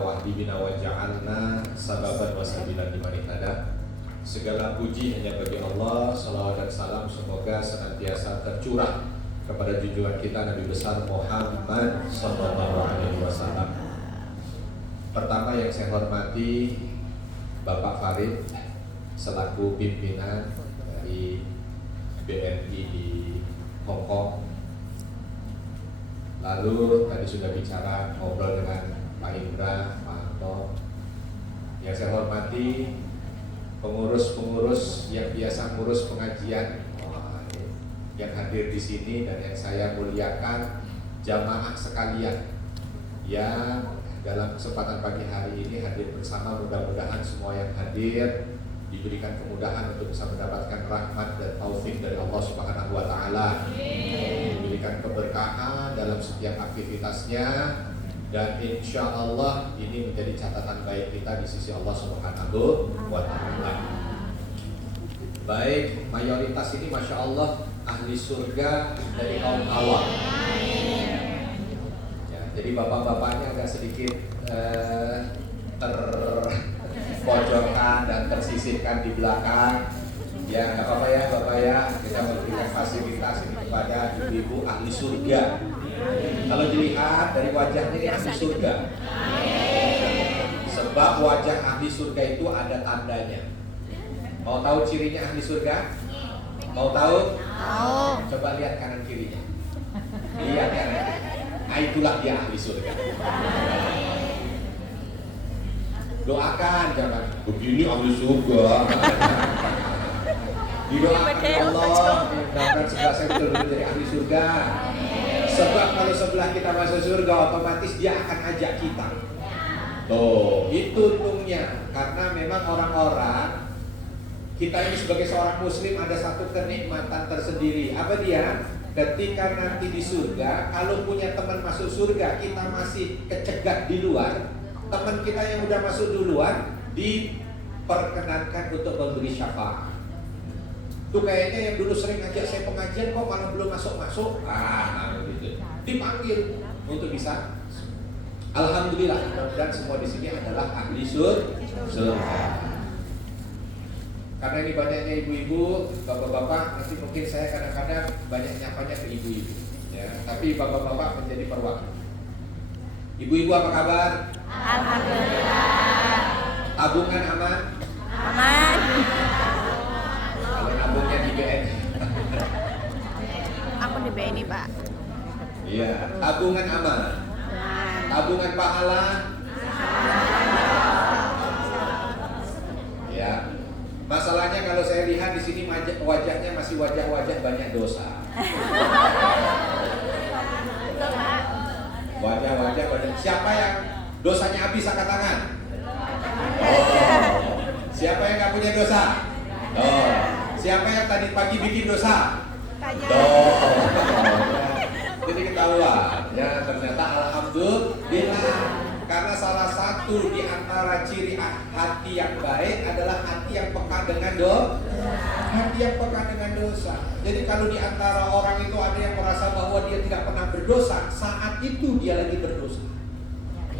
Wahdibina wa ja'alna sababan wa sabilan liman ihtada. Segala puji hanya bagi Allah. Salawat dan salam semoga senantiasa tercurah kepada junjungan kita Nabi besar Muhammad sallallahu alaihi wasallam. Pertama yang saya hormati Bapak Farid selaku pimpinan dari BNI di Hong Kong. Lalu tadi sudah bicara ngobrol dengan Pak Indra, Pak Anto. Yang saya hormati pengurus-pengurus yang biasa ngurus pengajian yang hadir di sini, dan yang saya muliakan jamaah sekalian yang dalam kesempatan pagi hari ini hadir bersama. Mudah-mudahan semua yang hadir diberikan kemudahan untuk bisa mendapatkan rahmat dan taufik dari Allah Subhanahu wa taala. Diberikan keberkahan dalam setiap aktivitasnya, dan insya Allah ini menjadi catatan baik kita di sisi Allah Subhanahu wa taala. Baik, mayoritas ini Masya Allah ahli surga dari kaum awam. Ya, jadi bapak-bapaknya agak sedikit terpojokkan dan tersisihkan di belakang. Ya, nggak apa-apa ya Bapak ya, kita memberikan fasilitas ini kepada ibu-ibu ahli surga. Kalau dilihat dari wajahnya ini ahli surga. Sebab wajah ahli surga itu ada tandanya. Mau tahu cirinya ahli surga? Mau tahu? Coba lihat kanan kirinya. Lihat kanan kirinya. Nah, itulah dia ahli surga. Doakan, jangan begini ahli surga. Didoakan Allah, mudah-mudahan sebelah saya betul-betul jadi ahli surga. Sebab kalau sebelah kita masuk surga, otomatis dia akan ajak kita. Tuh, itu untungnya. Karena memang orang-orang, kita ini sebagai seorang muslim ada satu kenikmatan tersendiri. Apa dia? Ketika nanti di surga, kalau punya teman masuk surga, kita masih kecegat di luar. Teman kita yang udah masuk duluan diperkenankan untuk memberi syafaat. Tuh kayaknya yang dulu sering ngajak saya pengajian kok malah belum masuk-masuk. Gitu. Dipanggil untuk bisa. Alhamdulillah, mudah-mudahan semua di sini adalah ahli surga. Karena ini banyaknya ibu-ibu, bapak-bapak, nanti mungkin saya kadang-kadang banyak nyapanya ke ibu-ibu. Ya, tapi bapak-bapak menjadi perwakilan. Ibu-ibu apa kabar? Alhamdulillah. Tabungan aman? Aman. Kalau nabungnya di BNI. Aku di BNI, Pak. Iya, tabungan aman. Tabungan pahala. Ya. Masalahnya kalau saya lihat di sini wajahnya masih wajah-wajah banyak dosa. Wajah-wajah banyak. Siapa yang dosanya habis angkat tangan? Oh. Siapa yang nggak punya dosa? Oh. Siapa yang tadi pagi bikin dosa? Oh. Jadi ketahuan. Ya, ternyata alhamdulillah. Karena salah satu di antara ciri hati yang baik adalah hati yang peka dengan dosa. Hati yang peka dengan dosa. Jadi kalau di antara orang itu ada yang merasa bahwa dia tidak pernah berdosa, saat itu dia lagi berdosa.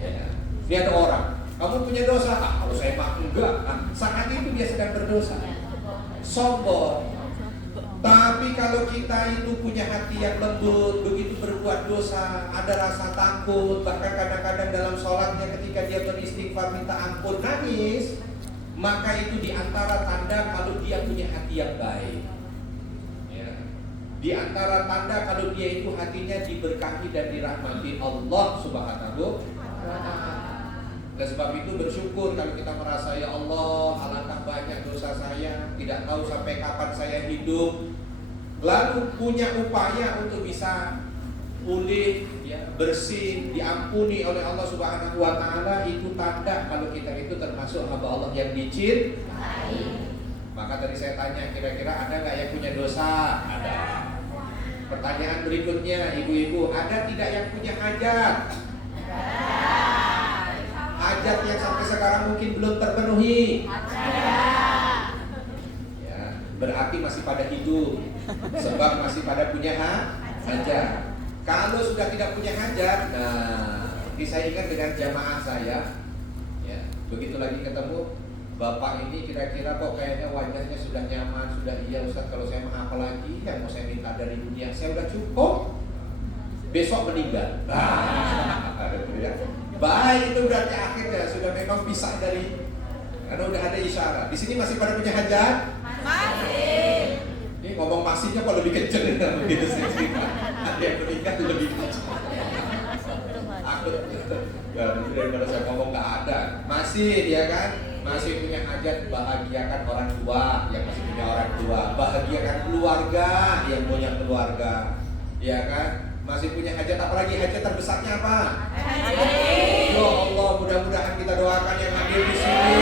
Ya. Lihat orang, kamu punya dosa? Kalau saya mah enggak. Nah, saat itu dia sedang berdosa. Sombong. Tapi kalau kita itu punya hati yang lembut, begitu berbuat dosa, ada rasa takut, bahkan kadang-kadang dalam sholatnya ketika dia beristighfar minta ampun nangis, maka itu diantara tanda kalau dia punya hati yang baik. Ya. Di antara tanda kalau dia itu hatinya diberkahi dan dirahmati Allah Subhanahu wa ta'ala. Oleh sebab itu bersyukur kalau kita merasa ya Allah, alangkah banyak dosa saya, tidak tahu sampai kapan saya hidup. Lalu punya upaya untuk bisa pulih, ya, bersih, diampuni oleh Allah Subhanahu wa ta'ala. Itu tanda kalau kita itu termasuk hamba Allah yang dicintai. Maka tadi saya tanya, kira-kira ada nggak yang punya dosa? Ada. Pertanyaan berikutnya, ibu-ibu, ada tidak yang punya hajat? Hajat yang sampai sekarang mungkin belum terpenuhi? Ya, berarti masih pada hidup. Sebab masih pada punya hajat. Kalau sudah tidak punya hajat, nah, ini saya ingat dengan jamaah saya Begitu lagi ketemu, Bapak ini kira-kira kok kayaknya wajahnya sudah nyaman, sudah iya Ustaz, kalau saya mau apa lagi yang mau saya minta dari dunia, saya udah cukup. Besok meninggal. Baik, itu berarti akhirnya sudah memang pisah dari, karena udah ada isyarat. Di sini masih pada punya hajat? Masih. Ini ngomong masihnya kok lebih kenceng ya, begitu sih. Ada yang meninggal lebih kenceng. Aku daripada saya ngomong nggak ada. Masih, ya kan? Masih punya hajat, bahagiakan orang tua yang masih punya orang tua, bahagiakan keluarga yang punya keluarga, ya kan? Masih punya hajat, apalagi hajat terbesarnya apa? Ya Allah, mudah-mudahan kita doakan yang hadir di sini.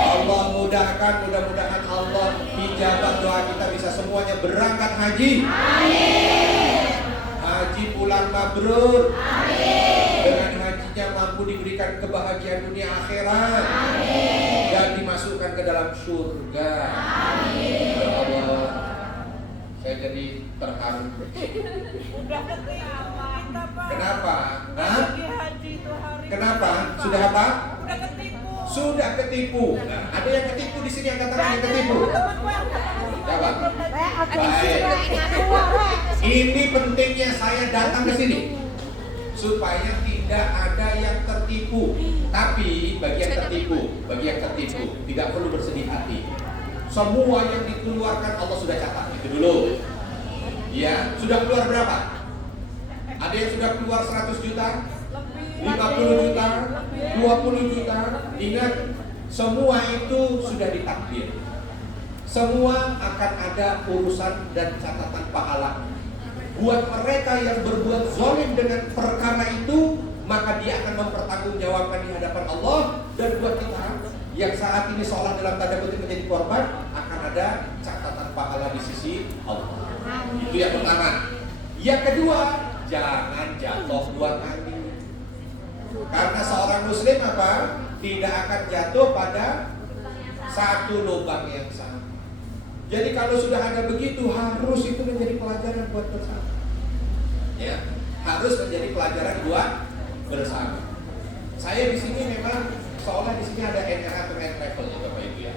Allah mudahkan, mudah-mudahan Allah ijabah doa kita, bisa semuanya berangkat haji. Haji pulang mabrur. Dengan hajinya mampu diberikan kebahagiaan dunia akhirat dan dimasukkan ke dalam surga. Ya Allah, saya jadi terharu. Udah ketipu kita, Pak. Kenapa? Hah? Haji itu hari Kenapa? Sudah apa? udah ketipu. Sudah ketipu. Nah, ada yang ketipu di sini, angkat tangan yang ketipu. Siapa? Baik. Ini pentingnya saya datang ke sini supaya tidak ada yang tertipu. Tapi bagi yang tertipu tidak perlu bersedih hati. Semua yang dikeluarkan Allah sudah catat. Itu dulu. Ya, sudah keluar berapa? Ada yang sudah keluar 100 juta, 50 juta, 20 juta. Ingat, semua itu sudah ditakdir. Semua akan ada urusan dan catatan pahala. Buat mereka yang berbuat zalim dengan perkara itu, maka dia akan mempertanggungjawabkan di hadapan Allah. Dan buat kita yang saat ini seolah dalam tanda kutip menjadi korban, akan ada catatan pahala di sisi Allah. Itu yang pertama. Yang kedua, jangan jatuh dua kali. Karena seorang muslim apa? Tidak akan jatuh pada satu lubang yang sama. Jadi kalau sudah ada begitu, harus itu menjadi pelajaran buat bersama. Ya, harus menjadi pelajaran buat bersama. Saya di sini memang seolah di sini ada NRA atau travel ya Bapak Ibu ya.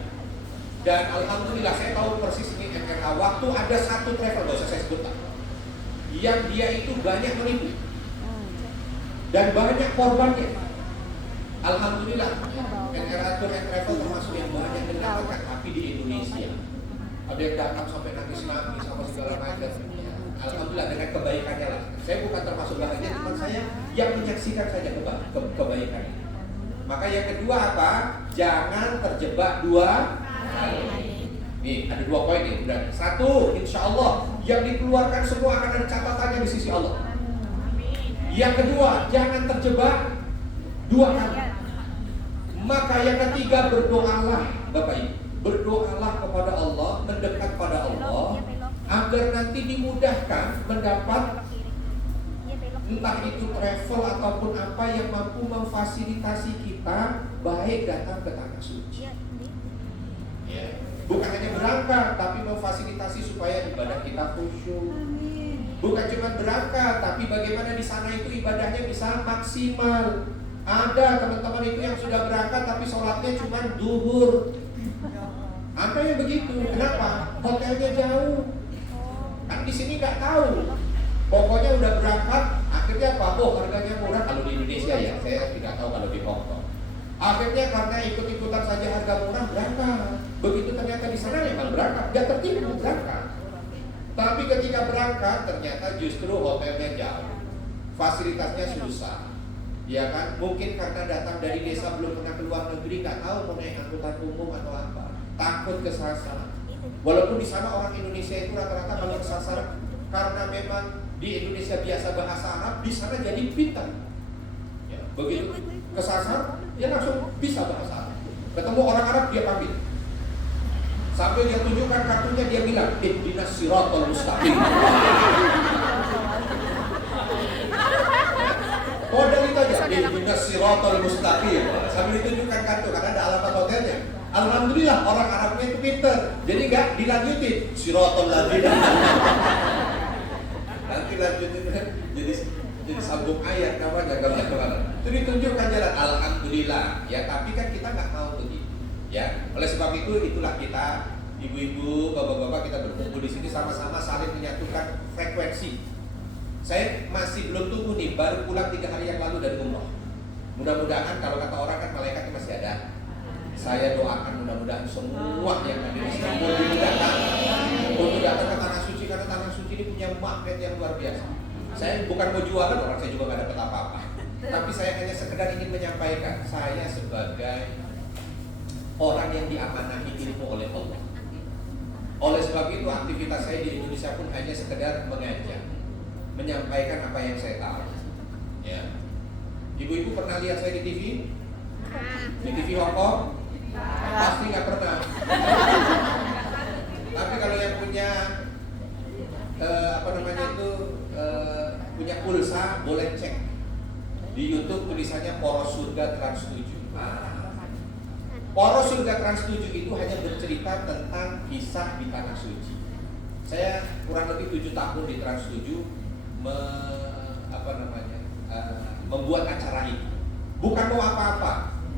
Dan alhamdulillah saya tahu persis ini NRA. Waktu ada satu travel, nggak usah saya sebutkan, yang dia itu banyak menipu dan banyak korbannya. Alhamdulillah NRA atau travel termasuk yang banyak mendapatkan, tapi di Indonesia ada yang datang sampai nangis-nangis sama segala macam. Alhamdulillah dengan kebaikannya lah. Saya bukan termasuk bahagia, cuma saya yang menyaksikan saja kebaikannya. Maka yang kedua apa? Jangan terjebak dua kali. Nih ada dua poin nih. Dan satu, insya Allah yang dikeluarkan semua akan ada catatannya di sisi Allah. Yang kedua, jangan terjebak dua kali. Maka yang ketiga, berdoalah Bapak Ibu. Berdoalah kepada Allah, mendekat pada Allah, agar nanti dimudahkan mendapat entah itu travel ataupun apa yang mampu memfasilitasi kita baik datang ke tanah suci. Ya. Bukan hanya berangkat, tapi memfasilitasi supaya ibadah kita khusyuk. Bukan cuma berangkat, tapi bagaimana di sana itu ibadahnya bisa maksimal. Ada teman-teman itu yang sudah berangkat tapi sholatnya cuma duhur. Ada yang begitu. Kenapa? Hotelnya jauh. Kan di sini nggak tahu. Pokoknya udah berangkat, akhirnya apa? Oh harganya murah kalau di Indonesia ya. Saya tidak tahu kalau di Hong Kong. Akhirnya karena ikut-ikutan saja harga murah berangkat. Begitu ternyata di sana memang berangkat, nggak tertipu berangkat. Tapi ketika berangkat ternyata justru hotelnya jauh, fasilitasnya susah. Ya kan? Mungkin karena datang dari desa belum pernah keluar negeri, nggak tahu mau naik angkutan umum atau apa. Takut kesasar. Walaupun di sana orang Indonesia itu rata-rata kalau kesasar karena memang di Indonesia biasa bahasa Arab, di sana jadi pintar. Ya, begitu kesasar, dia langsung bisa bahasa Arab. Ketemu orang Arab dia panggil. Sampai dia tunjukkan kartunya, dia bilang, ihdinas siratal mustaqim. Modal itu aja, ihdinas siratal mustaqim. Sambil ditunjukkan kartu karena ada alamat hotelnya. Alhamdulillah orang Arabnya itu pinter, jadi nggak dilanjutin siratal ladzina. Nanti lanjutin jadi sambung ayat namanya kalau itu ditunjukkan jalan. Alhamdulillah alhamdulillah ya, tapi kan kita nggak mau begitu ya. Oleh sebab itu itulah kita ibu-ibu, bapak-bapak, kita berkumpul di sini sama-sama saling menyatukan frekuensi. Saya masih belum tunggu nih, baru pulang 3 hari yang lalu dari umroh. Mudah-mudahan kalau kata orang kan malaikatnya masih ada. Saya doakan mudah-mudahan semua yang ada di sini untuk datang ke tanah suci, karena tanah suci ini punya magnet yang luar biasa. Saya bukan mau jualan, orang saya juga nggak dapat apa-apa. Tapi saya hanya sekedar ingin menyampaikan, saya sebagai orang yang diamanahi ilmu oleh Allah. Oleh sebab itu aktivitas saya di Indonesia pun hanya sekedar mengajar, menyampaikan apa yang saya tahu. Ya. Ibu-ibu pernah lihat saya di TV? Di TV Hongkong? Pasti nggak pernah. Tapi kalau yang punya punya pulsa, boleh cek di YouTube, tulisannya Poros Surga Trans 7. Poros Surga Trans 7 itu hanya bercerita tentang kisah di tanah suci. Saya kurang lebih 7 tahun di Trans 7 membuat acara itu. Bukan mau apa-apa,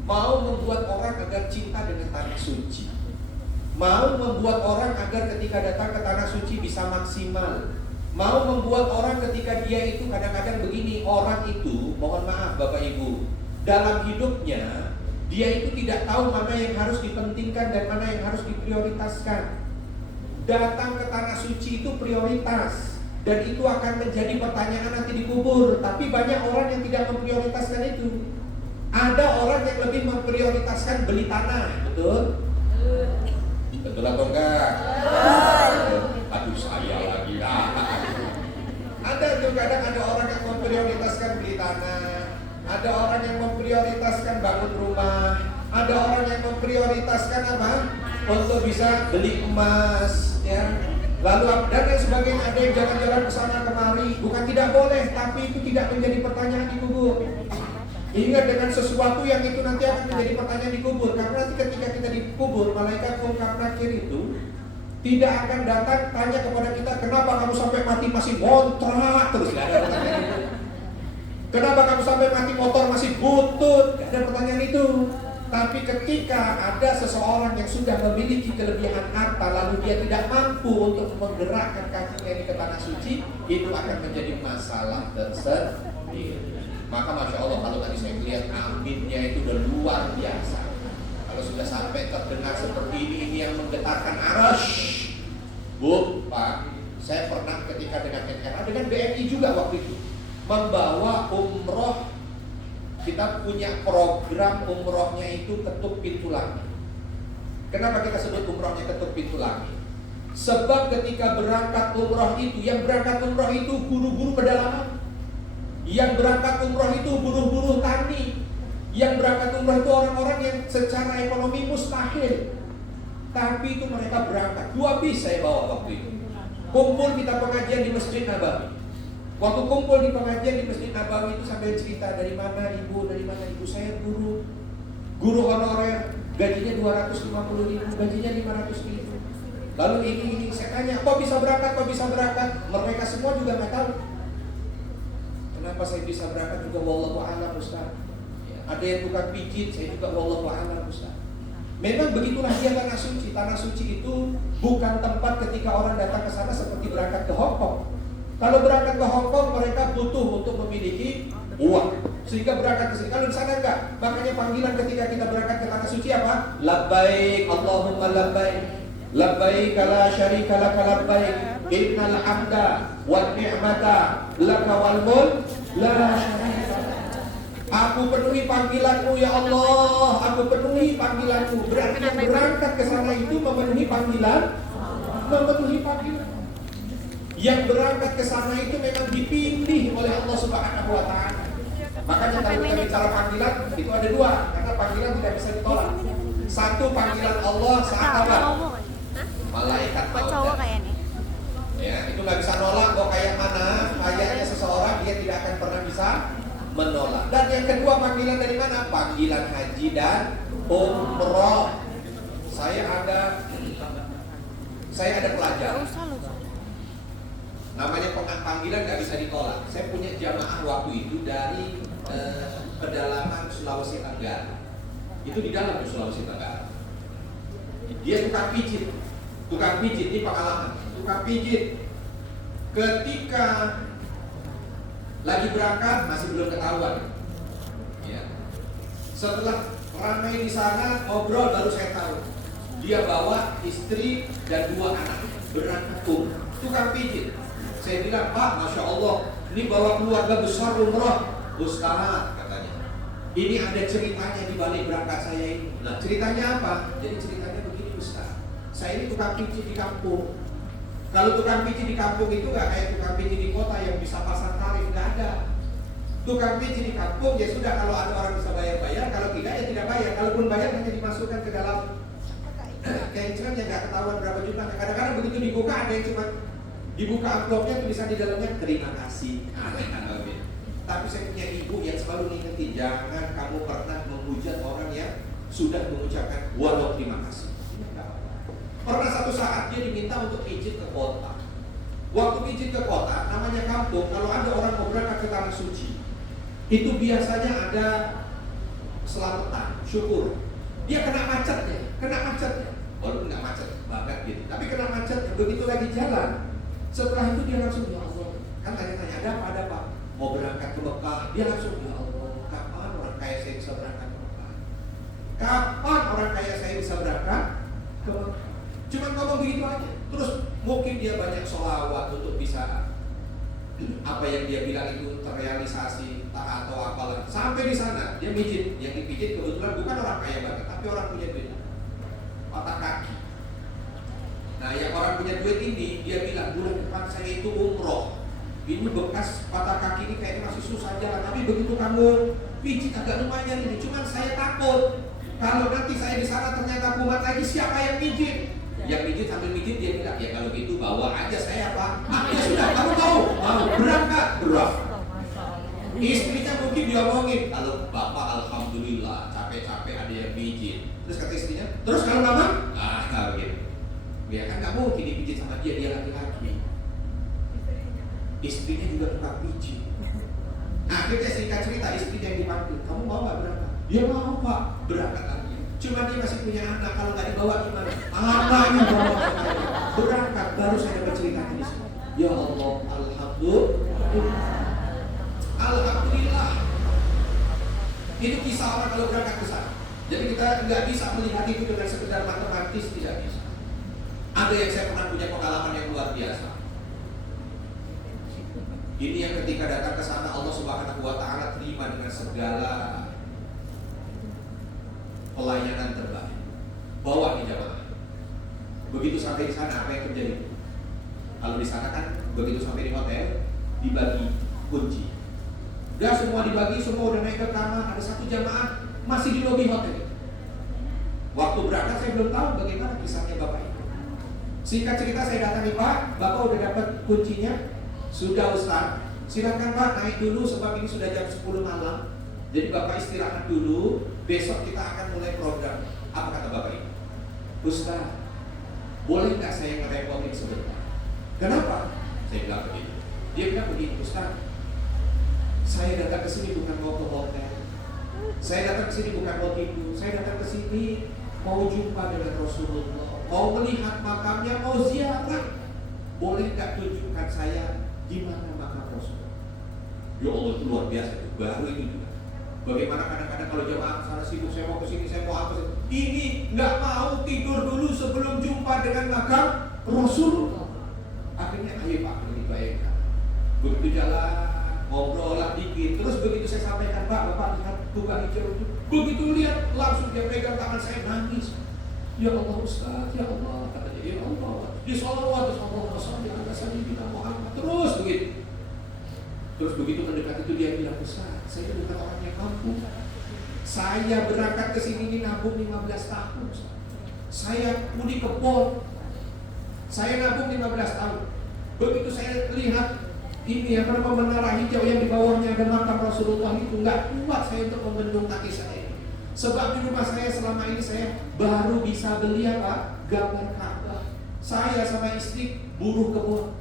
mau membuat orang agar cinta dengan tanah suci, mau membuat orang agar ketika datang ke tanah suci bisa maksimal, mau membuat orang ketika dia itu kadang-kadang begini, orang itu, mohon maaf Bapak Ibu, dalam hidupnya dia itu tidak tahu mana yang harus dipentingkan dan mana yang harus diprioritaskan. Datang ke tanah suci itu prioritas, dan itu akan menjadi pertanyaan nanti dikubur. Tapi banyak orang yang tidak memprioritaskan itu. Ada orang yang lebih memprioritaskan beli tanah, betul? Betul atau enggak? Aduh saya lagi. Ada tuh kadang ada orang yang memprioritaskan beli tanah, ada orang yang memprioritaskan bangun rumah, ada orang yang memprioritaskan apa? Untuk bisa beli emas, ya. Lalu dan lain sebagainya, ada yang jalan-jalan ke sana kemari. Bukan tidak boleh, tapi itu tidak menjadi pertanyaan di kubur. Ingat dengan sesuatu yang itu nanti akan menjadi pertanyaan di kubur. Karena nanti ketika kita dikubur, malaikat munkar nakir itu tidak akan datang tanya kepada kita, kenapa kamu sampai mati masih ngontrak terus, gak ada pertanyaan itu. Kenapa kamu sampai mati motor masih butut, gak ada pertanyaan itu. Tapi ketika ada seseorang yang sudah memiliki kelebihan harta, lalu dia tidak mampu untuk menggerakkan kakinya di ke tanah suci, itu akan menjadi masalah tersendiri. Maka Masya Allah, kalau tadi saya melihat aminnya itu udah luar biasa. Kalau sudah sampai terdengar seperti ini yang menggetarkan arasy. Bu, Pak, saya pernah ketika dengan NKRA, dengan BNI juga waktu itu, membawa umroh. Kita punya program umrohnya itu ketuk pintu langit. Kenapa kita sebut umrohnya ketuk pintu langit? Sebab ketika berangkat umroh itu, yang berangkat umroh itu guru-guru pedalaman, yang berangkat umroh itu buruh-buruh tani, yang berangkat umroh itu orang-orang yang secara ekonomi mustahil, tapi itu mereka berangkat. 2 bis saya bawa waktu itu. Kumpul kita pengajian di Masjid Nabawi. Waktu kumpul di pengajian di Masjid Nabawi itu sambil cerita, dari mana ibu, saya guru honorer, gajinya 250.000, gajinya 500.000. Lalu ini saya tanya, kok bisa berangkat? Mereka semua juga nggak tahu. Kenapa saya bisa berangkat juga wallahu a'lam Ustaz. Ya, ada yang tukang pijit, saya juga wallahu a'lam Ustaz. Memang begitulah dia tanah suci. Tanah suci itu bukan tempat ketika orang datang ke sana seperti berangkat ke Hong Kong. Kalau berangkat ke Hong Kong, mereka butuh untuk memiliki uang, sehingga berangkat ke sini. Kalau di sana enggak. Makanya panggilan ketika kita berangkat ke tanah suci apa? Labbaik Allahumma labbaik, labbaik la syarika laka labbaik, innal hamda wan ni'mata laka wal mulk la syarika lak. Aku penuhi panggilanmu ya Allah, aku penuhi panggilanmu. Berarti yang berangkat ke sana itu memenuhi panggilan. Yang berangkat ke sana itu memang dipilih oleh Allah Subhanahu wa taala. Makanya kalau kita bicara panggilan itu ada 2, karena panggilan tidak bisa ditolak. Satu, panggilan Allah saat apa? Malaikat maut. Ya, itu nggak bisa nolak. Kok kayak mana? Kayaknya seseorang dia tidak akan pernah bisa menolak. Dan yang kedua, panggilan dari mana? Panggilan haji dan umroh. Saya ada pelajaran. Namanya panggilan nggak bisa ditolak. Saya punya jamaah waktu itu dari pedalaman Sulawesi Tenggara. Itu di dalam Sulawesi Tenggara. Dia tukang pijit ini pengalaman. Tukang pijit ketika lagi berangkat masih belum ketahuan. Ya. Setelah ramai di sana ngobrol baru saya tahu dia bawa istri dan 2 anak berangkat tukang pijit. Saya bilang, Pak, Masya Allah, ini bawa keluarga besar umroh. Ustaz, katanya, ini ada ceritanya di balik berangkat saya ini. Nah, ceritanya apa? Jadi ceritanya begini, Ustaz. Saya ini tukang pijit di kampung. Kalau tukang pijit di kampung itu gak kayak tukang pijit di kota yang bisa pasang tarif, gak ada. Tukang pijit di kampung ya sudah, kalau ada orang bisa bayar-bayar, kalau tidak ya tidak bayar. Kalaupun bayar hanya dimasukkan ke dalam kenceran yang gak ketahuan berapa jumlahnya. Kadang-kadang begitu dibuka ada yang cuma dibuka amplopnya tulisan di dalamnya terima kasih. Tapi saya punya ibu yang selalu ngingetin, jangan kamu pernah menghujat orang yang sudah mengucapkan walau terima kasih. Pernah satu saat dia diminta untuk pijit ke kota. Waktu pijit ke kota, namanya kampung, kalau ada orang mau berangkat ke tanah suci, itu biasanya ada selamatan, syukur. Dia kena macetnya. Walaupun nggak macet banget gitu, tapi kena macet. Begitu lagi jalan, setelah itu dia langsung, ya Allah, kan tanya-tanya ada apa? Mau berangkat ke Mekah, dia langsung, ya Allah, kapan orang kaya saya bisa berangkat ke Mekah? Kapan orang kaya saya bisa berangkat ke Mekah? Cuman ngomong begitu aja. Terus mungkin dia banyak sholawat untuk bisa apa yang dia bilang itu terrealisasi, tak atau apalah. Sampai di sana dia mijit, yang dipijit kebetulan bukan orang kaya banget, tapi orang punya duit, patah kaki. Nah, yang orang punya duit ini dia bilang, bulan depan saya itu umroh. Ini bekas patah kaki ini kayaknya masih susah jalan, tapi begitu kamu pijit agak lumayan ini. Cuman saya takut kalau nanti saya di sana ternyata kumat lagi, siapa yang pijit? Yang pijit sambil pijit dia bilang, ya kalau gitu bawa aja saya, Pak. Ya sudah, kamu mau berangkat berangkat. Istrinya mungkin diomongin, kalau bapak alhamdulillah capek-capek ada yang pijit. Terus kata istrinya, terus kalau mama? Gitu. Ya kan nggak mungkin dipijit sama dia laki-laki. Istrinya juga tukang pijit. Akhirnya singkat cerita istrinya yang dipanggil, kamu mau nggak berangkat? Dia mau, Pak, berangkat lagi. Cuma dia masih punya anak, kalau nggak dibawa gimana? Anaknya bawa berangkat, baru saya dapat cerita ini. Ya Allah, alhamdulillah. Itu kisah orang kalau berangkat ke sana. Jadi kita nggak bisa melihat itu dengan sekedar matematis, tidak bisa. Ada yang saya pernah punya pengalaman yang luar biasa. Ini yang ketika datang ke sana Allah Subhanahu wa taala terima dengan segala pelayanan terbaik. Bawa di jamaah. Begitu sampai di sana apa yang terjadi? Kalau di sana kan begitu sampai di hotel dibagi kunci. Udah semua dibagi, semua udah naik ke kamar. Ada satu jamaah masih di lobi hotel. Waktu berangkat saya belum tahu bagaimana kisahnya bapak itu. Singkat cerita saya datangi, Pak, bapak udah dapat kuncinya. Sudah, Ustaz. Silakan Pak naik dulu sebab ini sudah jam 10 malam. Jadi bapak istirahat dulu. Besok kita akan mulai program. Apa kata bapak ini? Ustaz, boleh nggak saya ngerepotin sebentar? Kenapa? Saya bilang begitu. Dia bilang begini, Ustaz, saya datang ke sini bukan mau ke hotel. Saya datang ke sini bukan mau tidur. Saya datang ke sini mau jumpa dengan Rasulullah, mau melihat makamnya, mau ziarah. Boleh nggak tunjukkan saya di mana makam Rasulullah? Ya Allah, itu luar biasa. Baru itu juga. Bagaimana kadang-kadang kalau jemaah sana sibuk, saya mau ke sini, saya mau apa sih? Ini nggak mau tidur dulu sebelum jumpa dengan makam Rasulullah. Akhirnya ayo Pak, ini baikkan. Begitu jalan, ngobrol lah dikit. Terus begitu saya sampaikan, Pak, Bapak lihat tukang hijau itu. Begitu lihat, langsung dia pegang tangan saya, nangis. Ya Allah Ustaz, ya Allah, katanya, ya Allah. Di sholawat, Allahumma sholli ala sayyidina Muhammad. Terus begitu. Terus begitu mendekat itu dia bilang, Ustaz, saya bukan orang yang kampung. Saya berangkat ke sini ini nabung 15 tahun. Ustaz. Saya mudik ke Bon. Saya nabung 15 tahun. Begitu saya lihat ini yang bernama menara hijau yang di bawahnya ada makam Rasulullah itu, nggak kuat saya untuk membendung tangis saya. Sebab di rumah saya selama ini saya baru bisa beli apa? Gambar Ka'bah. Saya sama istri buruh kebun.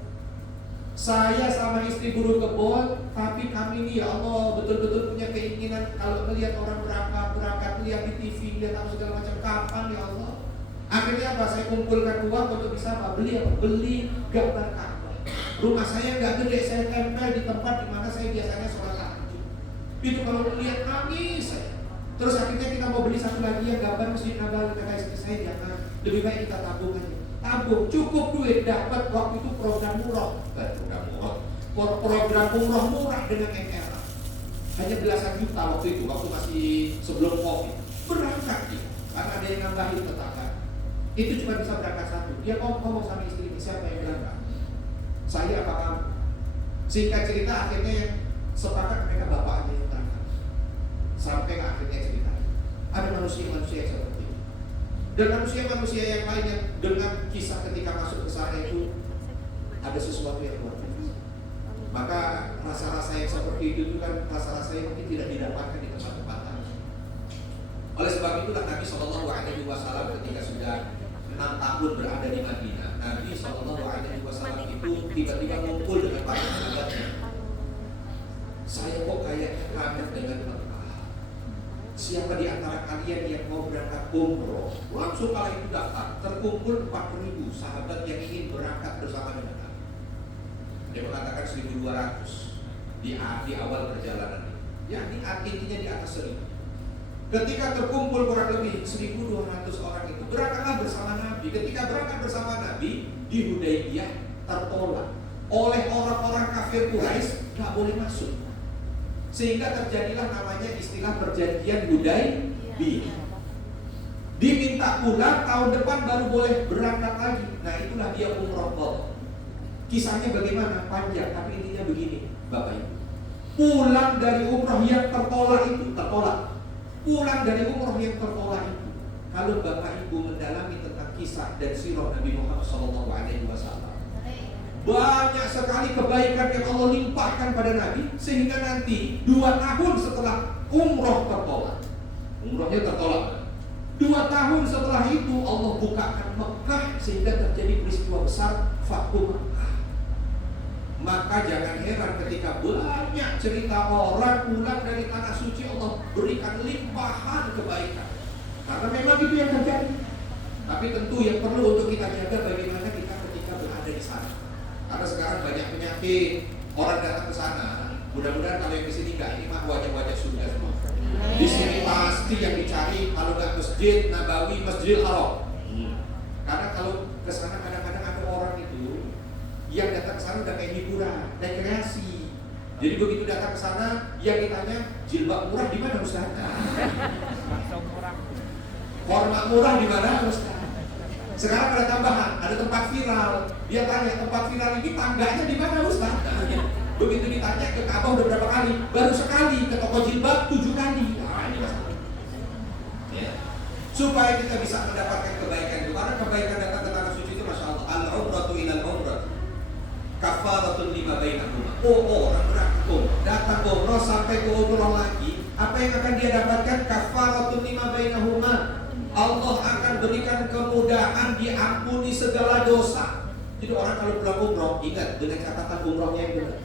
Saya sama istri buru kebun, tapi kami nih ya Allah betul-betul punya keinginan kalau melihat orang berangkat, lihat di TV, lihat apa segala macam, kapan ya Allah? Akhirnya apa? Saya kumpulkan uang untuk bisa apa? Beli gambar Ka'bah. Rumah saya nggak gede, saya tempel di tempat di mana saya biasanya sholat tahajud. Itu kalau melihat nangis saya. Terus akhirnya kita mau beli satu lagi yang gambar Masjid Nabawi, kata istri saya jangan, lebih baik kita tabung aja. Tabung, cukup duit, dapat waktu itu program umroh murah dengan MRA. Hanya belasan juta waktu itu, waktu masih sebelum Covid. Berangkat dia, karena ada yang nambahin tetangga. Itu cuma bisa berangkat satu. Dia ngomong sama istrinya, siapa yang berangkat? Saya apa kamu? Singkat cerita akhirnya yang sepakat mereka bapaknya yang berangkat. Sampai akhirnya cerita ada manusia-manusia yang seperti itu. Dan manusia-manusia yang lain yang dengan kisah ketika masuk ke sana itu ada sesuatu yang luar biasa. Maka rasa-rasa yang seperti itu kan rasa-rasa yang mungkin tidak didapatkan di tempat-tempat lain. Oleh sebab itulah Nabi SAW ketika sudah 6 tahun berada di Madinah, Nabi SAW itu tiba-tiba ngumpul dengan para sahabatnya. Saya kok kayaknya kangen dengan Mekah. Siapa di antara kalian yang mau berangkat umroh? Langsung kala itu daftar. Terkumpul 4.000 sahabat yang ingin berangkat bersama dengan Nabi. Dia mengatakan 1.200 di awal perjalanan. Ya, intinya di atas 1.000. Ketika terkumpul kurang lebih 1.200 orang itu berangkatlah bersama Nabi. Ketika berangkat bersama Nabi di Hudaybiyah tertolak oleh orang-orang kafir Quraisy, nggak boleh masuk. Sehingga terjadilah namanya istilah perjanjian Hudaybiyah. Diminta pulang, tahun depan baru boleh berangkat lagi. Nah itulah dia umroh. Kisahnya bagaimana? Panjang, tapi intinya begini, Bapak Ibu. Pulang dari umroh yang tertolak itu, pulang dari umroh yang tertolak itu, kalau Bapak Ibu mendalami tentang kisah dan sirah Nabi Muhammad SAW, banyak sekali kebaikan yang Allah limpahkan pada Nabi, sehingga nanti 2 tahun setelah umroh tertolak, umrohnya tertolak, 2 tahun setelah itu Allah bukakan Mekah sehingga terjadi peristiwa besar Fathu Mekah. Maka jangan heran ketika banyak cerita orang pulang dari tanah suci Allah berikan limpahan kebaikan. Karena memang itu yang terjadi. Tapi tentu yang perlu untuk kita jaga bagaimana kita ketika berada di sana. Karena sekarang banyak penyakit, orang datang ke sana. Mudah-mudahan kalau yang di sini enggak, ini mah wajah-wajah surga semua. Di sini pasti yang dicari kalau nggak Masjid Nabawi, Masjidil Haram. Karena kalau ke sana kadang-kadang ada orang itu yang datang ke sana udah kayak hiburan, rekreasi. Jadi begitu datang ke sana, yang ditanya jilbab murah di mana Ustaz? Hormat murah di mana Ustaz? Sekarang ada tambahan, ada tempat viral. Dia tanya tempat viral ini tangganya di mana Ustaz? Begitu ditanya ke Ka'bah udah berapa kali? Baru sekali. Ke toko jilbab 7 kali. Nah, ini masalah. Ya. Supaya kita bisa mendapatkan kebaikan itu. Karena kebaikan datang ke tanah suci itu Masya Allah. Al-umratu ilal umrah kafaratun lima bainahuma. Orang berangkat datang umroh sampai ke umroh lagi, apa yang akan dia dapatkan? Kafaratun lima bainahuma. Allah akan berikan kemudahan, diampuni segala dosa. Jadi orang kalau pulang umroh, ingat dengan catatan umrohnya yang benar.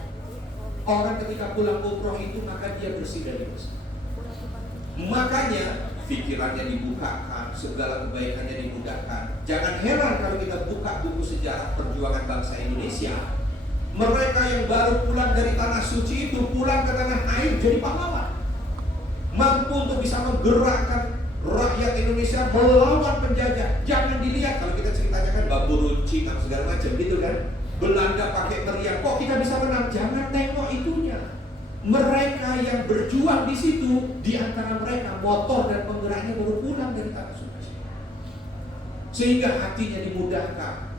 Orang ketika pulang umroh itu maka dia bersih dari dosa. Makanya pikirannya dibukakan, segala kebaikannya dimudahkan. Jangan heran kalau kita buka buku sejarah perjuangan bangsa Indonesia. Mereka yang baru pulang dari tanah suci itu pulang ke tanah air jadi pahlawan, mampu untuk bisa menggerakkan rakyat Indonesia melawan penjajah. Jangan dilihat kalau kita ceritanya kan bambu runcing dan segala macam gitu kan, Belanda pakai meriam, kok kita bisa menang? Jangan tengok itunya. Mereka yang berjuang di situ, di antara mereka motor dan penggeraknya baru pulang dari tanah suci, sehingga hatinya dimudahkan.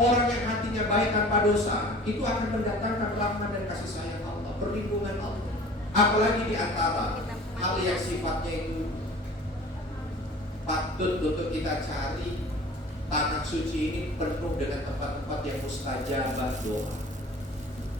Orang yang hatinya baik tanpa dosa itu akan mendatangkan rahmat dan kasih sayang Allah, perlindungan Allah. Apalagi di antara hal yang sifatnya itu patut untuk kita cari, tanah suci ini penuh dengan tempat-tempat yang mustajabah doa.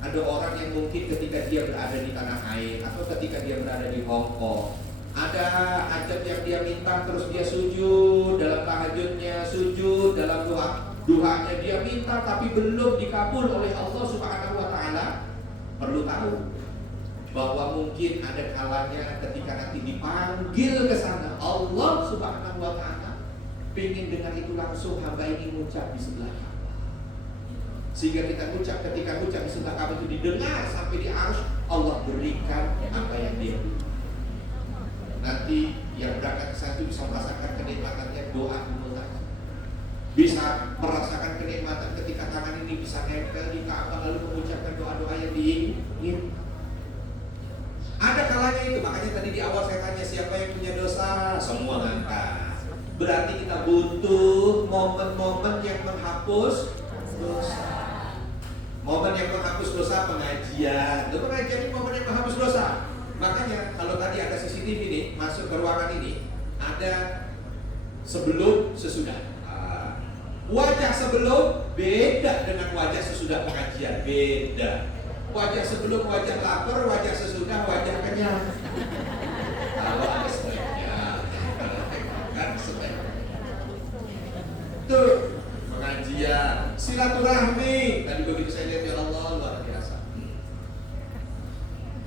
Ada orang yang mungkin ketika dia berada di tanah air atau ketika dia berada di Hong Kong, ada hajat yang dia minta terus dia sujud dalam tahajudnya, sujud dalam doa. Doanya dia minta tapi belum dikabul oleh Allah Subhanahu wa taala, perlu tahu bahwa mungkin ada kalanya ketika nanti dipanggil ke sana Allah Subhanahu wa taala ingin dengan itu langsung hamba ini mengucap di sebelah Ka'bah. Sehingga kita ucap, ketika ucap di sebelah Ka'bah itu didengar sampai di arsy, Allah berikan apa yang dia minta. Nanti yang berangkat ke sana itu bisa merasakan kenikmatannya doa mulai. Bisa merasakan kenikmatan ketika tangan ini bisa nempel di Ka'bah lalu mengucapkan doa-doa yang diingin. Ada kalanya itu, makanya tadi di awal saya tanya siapa yang punya dosa, semua ngangkat. Berarti kita butuh momen-momen yang menghapus dosa. Momen yang menghapus dosa pengajian. Pengajian ini momen yang menghapus dosa. Makanya kalau tadi ada CCTV nih masuk ke ruangan ini, ada sebelum sesudah. Wajah sebelum beda dengan wajah sesudah pengajian, beda. Wajah sebelum wajah lapar, wajah sesudah wajah kenyang. Kalau ada sebaiknya, kan sebaiknya. Tuh pengajian, silaturahmi. Tadi begitu saya lihat ya Allah luar biasa.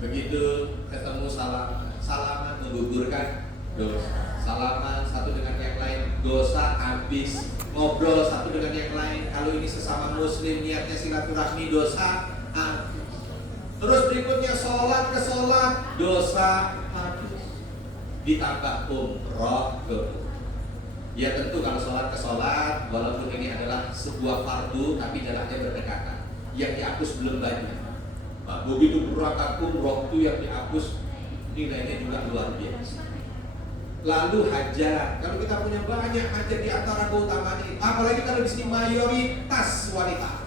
Begitu ketemu salaman menggugurkan dosa. Salaman satu dengan yang lain dosa habis. Ngobrol satu dengan yang lain, kalau ini sesama muslim niatnya silaturahmi dosa habis. Terus berikutnya sholat ke sholat dosa habis. Ditambah umroh ke. Ya tentu kalau sholat ke sholat, walaupun ini adalah sebuah fardu tapi jaraknya berdekatan, yang dihapus belum banyak. Nah, begitu berangkat umroh itu yang dihapus nilainya juga luar biasa. Lalu hajat, kalau kita punya banyak hajat di antara keutamaan ini, apalagi kalau di sini mayoritas wanita.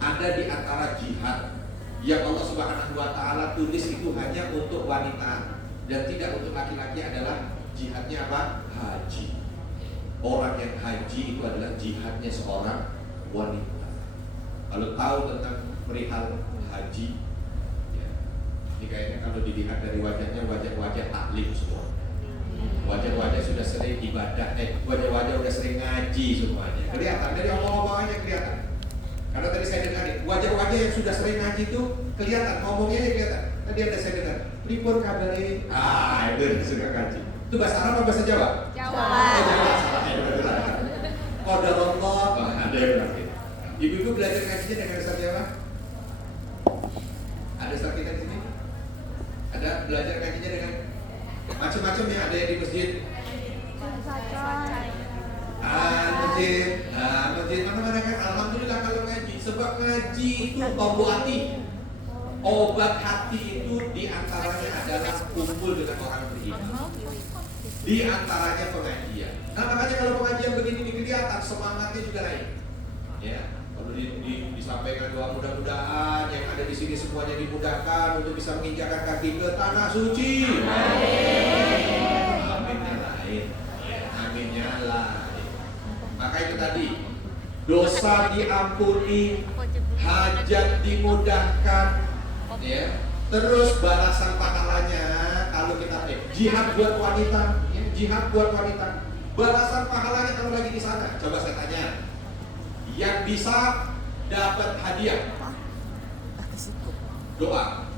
Ada di antara jihad yang Allah Subhanahu wa taala tulis itu hanya untuk wanita dan tidak untuk laki-laki adalah jihadnya apa? Haji. Orang yang haji itu adalah jihadnya seorang wanita. Kalau tahu tentang perihal haji, ya, ini kayaknya kalau dilihat dari wajahnya wajah-wajah taklim semua. Wajah-wajah sudah sering ibadah, wajah-wajah sudah sering ngaji semuanya. Kelihatan dari omong-omongannya kelihatan. Karena tadi saya dengar wajah-wajah yang sudah sering ngaji itu kelihatan, ngomongnya kelihatan. Tadi ada saya dengar, pripun kabare? Itu suka ngaji. Itu bahasa Arab atau bahasa Jawa? Jawa. Oh, Jawa. Salah ya, benar. Qadarullah, ada yang berarti. Ibu-ibu belajar ngajinya dengan bahasa Jawa? Ada ustaz kita di sini? Ada belajar ngajinya dengan macam-macam ya, ada yang di masjid. Masjid mana-mana kan alhamdulillah kalau ngaji. Sebab ngaji itu tombol hati. Obat hati itu diantaranya adalah kumpul dengan orang beriman. Di antaranya pengajian. Nah makanya kalau pengajian begini kelihatan semangatnya juga lain. Ya, kalau disampaikan doa mudah-mudahan yang ada di sini semuanya dimudahkan untuk bisa menginjakkan kaki ke tanah suci. Aminnya lain. Aminnya lain. Maka itu tadi dosa diampuni, hajat dimudahkan, ya. Terus balasan pahalanya kalau kita jihad buat wanita, ya, jihad buat wanita. Balasan pahalanya kalau lagi di sana. Coba saya tanya, yang bisa dapat hadiah doa.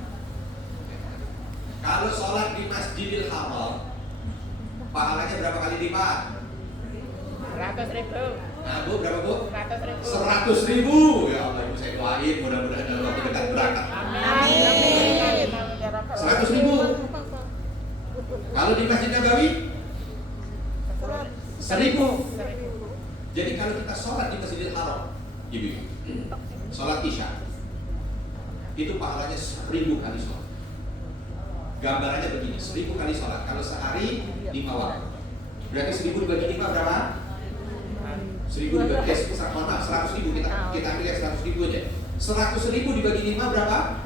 Kalau sholat di Masjidil Haram, pahalanya berapa kali lipat? 100.000. Nah, Bu, berapa Bu? 100.000. 100.000. Ya Allah, ibu saya doain mudah-mudahan dalam waktu dekat berangkat. Amin. 100.000. Kalau di Masjid Nabawi 1.000. Jadi kalau kita sholat di Masjidil Haram, ibu, sholat isya, itu pahalanya 1.000 kali sholat. Gambarannya begini, 1.000 kali sholat. Kalau sehari 5 waktu, berarti 1.000 dibagi 5 berapa? 1.000 dibagi 100.000 kita ambil 100.000 aja. 100.000 dibagi 5 berapa?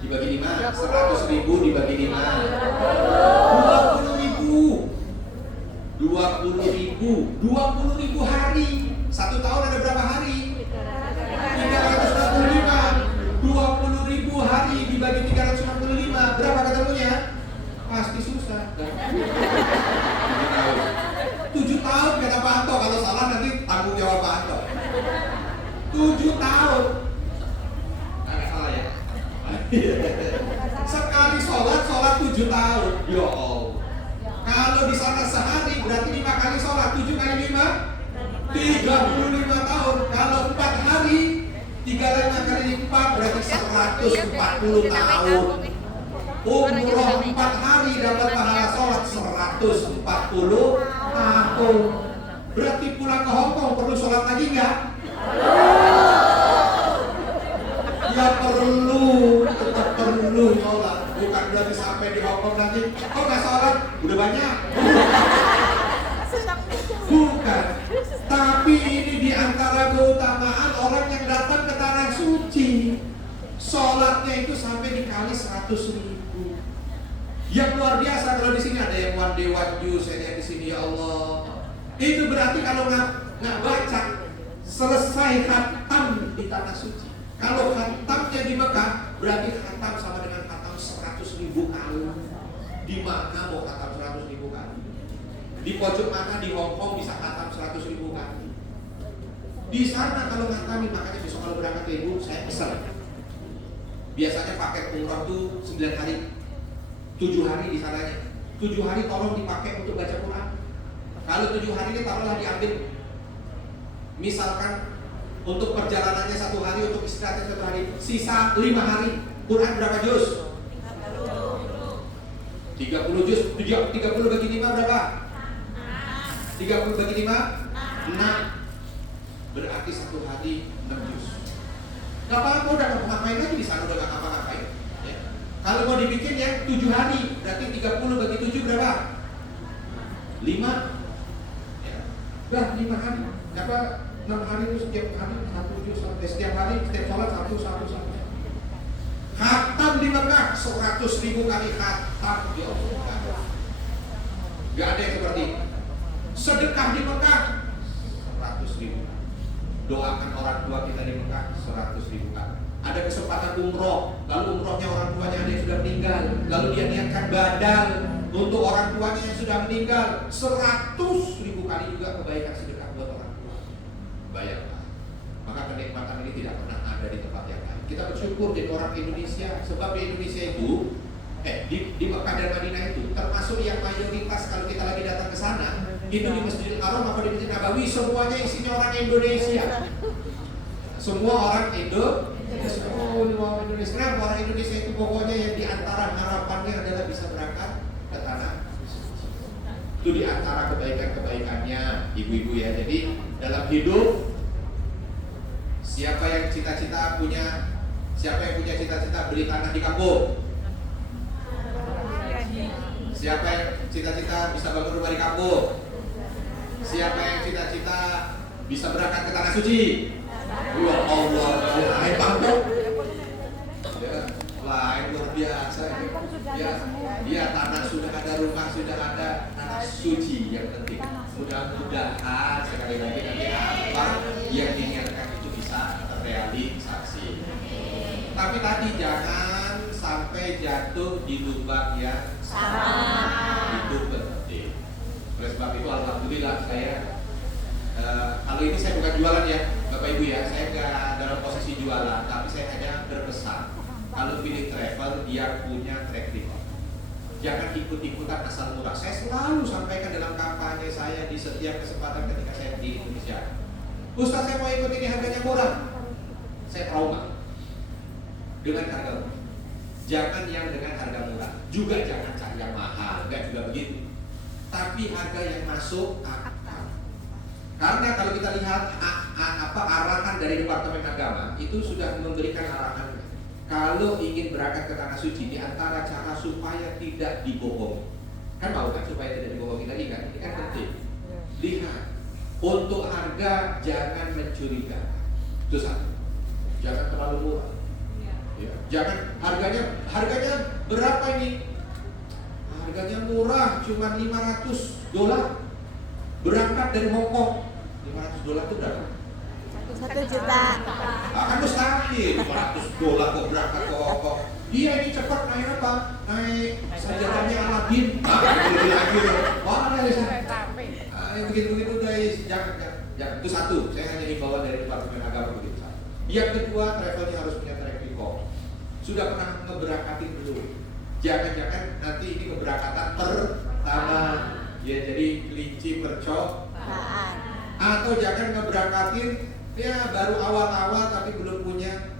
Dibagi 5, 100.000 dibagi 5 20.000 hari. 1 tahun ada berapa hari? 365. 20.000 hari dibagi 365 berapa ketemunya? Pasti susah. 7 tahun kata Pak Anto, kalau salah nanti tanggung jawab Pak Anto. 7 tahun. Nggak salah ya? Sekali sholat 7 tahun. Ya Allah. Kalau di sana sehari berarti 5 kali sholat, 7 kali 5 35 tahun. Kalau 4 hari 35 kali 4 berarti 140 tahun. Umroh 4 hari dapat pahala sholat 140 tahun. Berarti pulang ke Hongkong perlu sholat lagi nggak? Ya perlu, tetap perlu sholat. Bukan berarti sampai di Hongkong nanti kok nggak sholat? Udah banyak. Bukan. Tapi ini diantara keutamaan orang yang datang ke tanah suci. Sholatnya itu sampai dikali 100.000. Yang luar biasa kalau di sini ada yang one day one juice, saya di sini ya Allah. Itu berarti kalau nggak baca selesai khatam di tanah suci. Kalau khatamnya di Mekah berarti khatam sama dengan khatam 100.000 kali. Di mana mau khatam 100.000 kali? Di pojok mana di Hongkong bisa khatam 100.000 kali. Di sana kalau ngatamin, makanya besok kalau berangkat ke ibu saya pesan. Biasanya paket umroh tuh 9 hari. 7 hari di sananya. 7 hari tolong dipakai untuk baca Quran. Kalau 7 hari ini taruhlah diambil. Misalkan untuk perjalanannya 1 hari, untuk istirahatnya 1 hari, sisa 5 hari. Quran berapa juz? 30 juz. 30 bagi 5 berapa? 30 bagi 5? 6. Berarti 1 hari 6 juz. Gak apa-apa, udah ngapain lagi di sana, udah gak ngapa-ngapain. Kalau mau dibikin ya 7 hari, berarti 30 bagi 7 berapa? 5. Ya. Udah 5 hari. Apa 6 hari itu setiap hari 1 juz, setiap hari setiap sholat 1. Khatam di Mekah 100.000 kali khatam di Allah. Gak ada yang seperti itu. Sedekah di Mekah 100.000. Doakan orang tua kita di Mekah 100.000 kali. Ada kesempatan umroh, lalu umrohnya orang tuanya ada yang sudah meninggal, lalu dia niatkan badal untuk orang tuanya yang sudah meninggal 100.000 kali juga kebaikan sedekah buat orang tua. Bayangkan. Maka kenikmatan ini tidak pernah ada di tempat yang lain. Kita bersyukur jadi orang Indonesia, sebab di Indonesia itu di Mekah dan Madinah itu termasuk yang mayoritas kalau kita lagi datang ke sana itu di Masjidil Haram apa di Masjid Nabawi semuanya isinya orang Indonesia. Semua orang Indonesia. Orang Indonesia. Kenapa orang Indonesia itu pokoknya yang diantara harapannya adalah bisa berangkat ke tanah. Itu diantara kebaikan-kebaikannya ibu-ibu ya. Jadi dalam hidup siapa yang punya cita-cita beli tanah di kampung? Siapa yang cita-cita bisa bangun rumah di kampung? Siapa yang cita-cita bisa berangkat ke tanah suci? Ya Allah, lain banget. Ya, lain luar biasa. Ya, tanah sudah ada, rumah sudah ada, tanah suci yang penting. Mudah-mudahan sekali lagi nanti apa yang diinginkan itu bisa terrealisasi. Tapi tadi jangan sampai jatuh di lubang yang salah. Itu penting. Oleh sebab itu alhamdulillah saya kalau ini saya bukan jualan ya Bapak Ibu ya, saya nggak dalam posisi jualan, tapi saya hanya berpesan kalau pilih travel dia punya track record. Jangan ikut-ikutan asal murah. Saya selalu sampaikan dalam kampanye saya di setiap kesempatan ketika saya di Indonesia. Ustaz saya mau ikut ini harganya murah. Saya trauma dengan harga murah. Jangan yang dengan harga murah, juga jangan cari yang mahal, enggak juga begitu. Tapi harga yang masuk akal. Karena kalau kita lihat arahan dari Departemen Agama itu sudah memberikan arahan. Kalau ingin berangkat ke tanah suci, di antara cara supaya tidak dibohongi. Kan mau kan supaya tidak dibohongi tadi kan? Ini kan penting. Lihat, untuk harga jangan mencurigakan. Itu satu. Jangan terlalu murah. Ya. Jangan harganya berapa ini? Harganya murah, cuma $500. Berangkat dari Hong Kong. $500 itu berapa? 1 juta. Akan mustahil $500 kok berangkat ke Hong Kong. Iya ini cepat naik apa? Naik sajadahnya Aladin. Lagi mana ya? Begitu guys, jangan. Itu satu. Saya hanya himbauan dari Departemen Agama begitu. Yang kedua, travelnya harus punya track record. Sudah pernah ngeberangkatin belum? Jangan-jangan nanti ini keberangkatan pertama, ya jadi kelinci percobaan. Atau jangan ngeberangkatin ya baru awal-awal tapi belum punya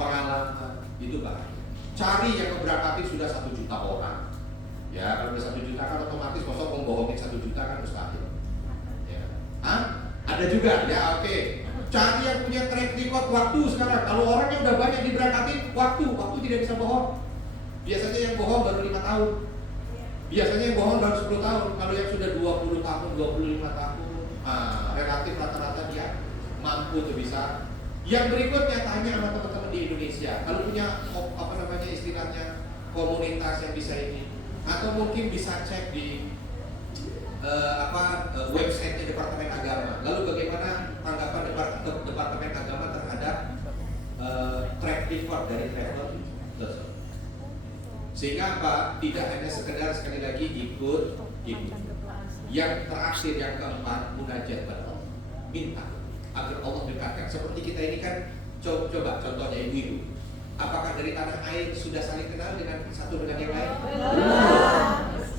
pengalaman. Itu bahaya. Cari yang ngeberangkatin sudah 1 juta orang. Ya kalau udah 1 juta kan otomatis kosong membohongin 1 juta kan mustahil. Ya. Ada juga ya oke. Cari yang punya track record waktu sekarang. Kalau orang yang udah banyak diberangkatin, waktu tidak bisa bohong. Biasanya yang bohong baru 5 tahun. Biasanya yang bohong baru 10 tahun. Kalau yang sudah 20 tahun, 25 tahun, relatif rata-rata dia mampu tuh bisa. Yang berikutnya tanya sama teman-teman di Indonesia. Kalau punya istilahnya komunitas yang bisa ini, atau mungkin bisa cek di website Departemen Agama. Lalu bagaimana tanggapan Departemen Agama terhadap track record dari travel tersebut? Sehingga apa? Tidak hanya sekedar sekali lagi ikut. Yang terakhir, yang keempat, munajat pada Allah. Minta agar Allah dekatkan. Seperti kita ini kan, coba contohnya ibu-ibu. Apakah dari tanah air sudah saling kenal dengan satu dengan yang lain?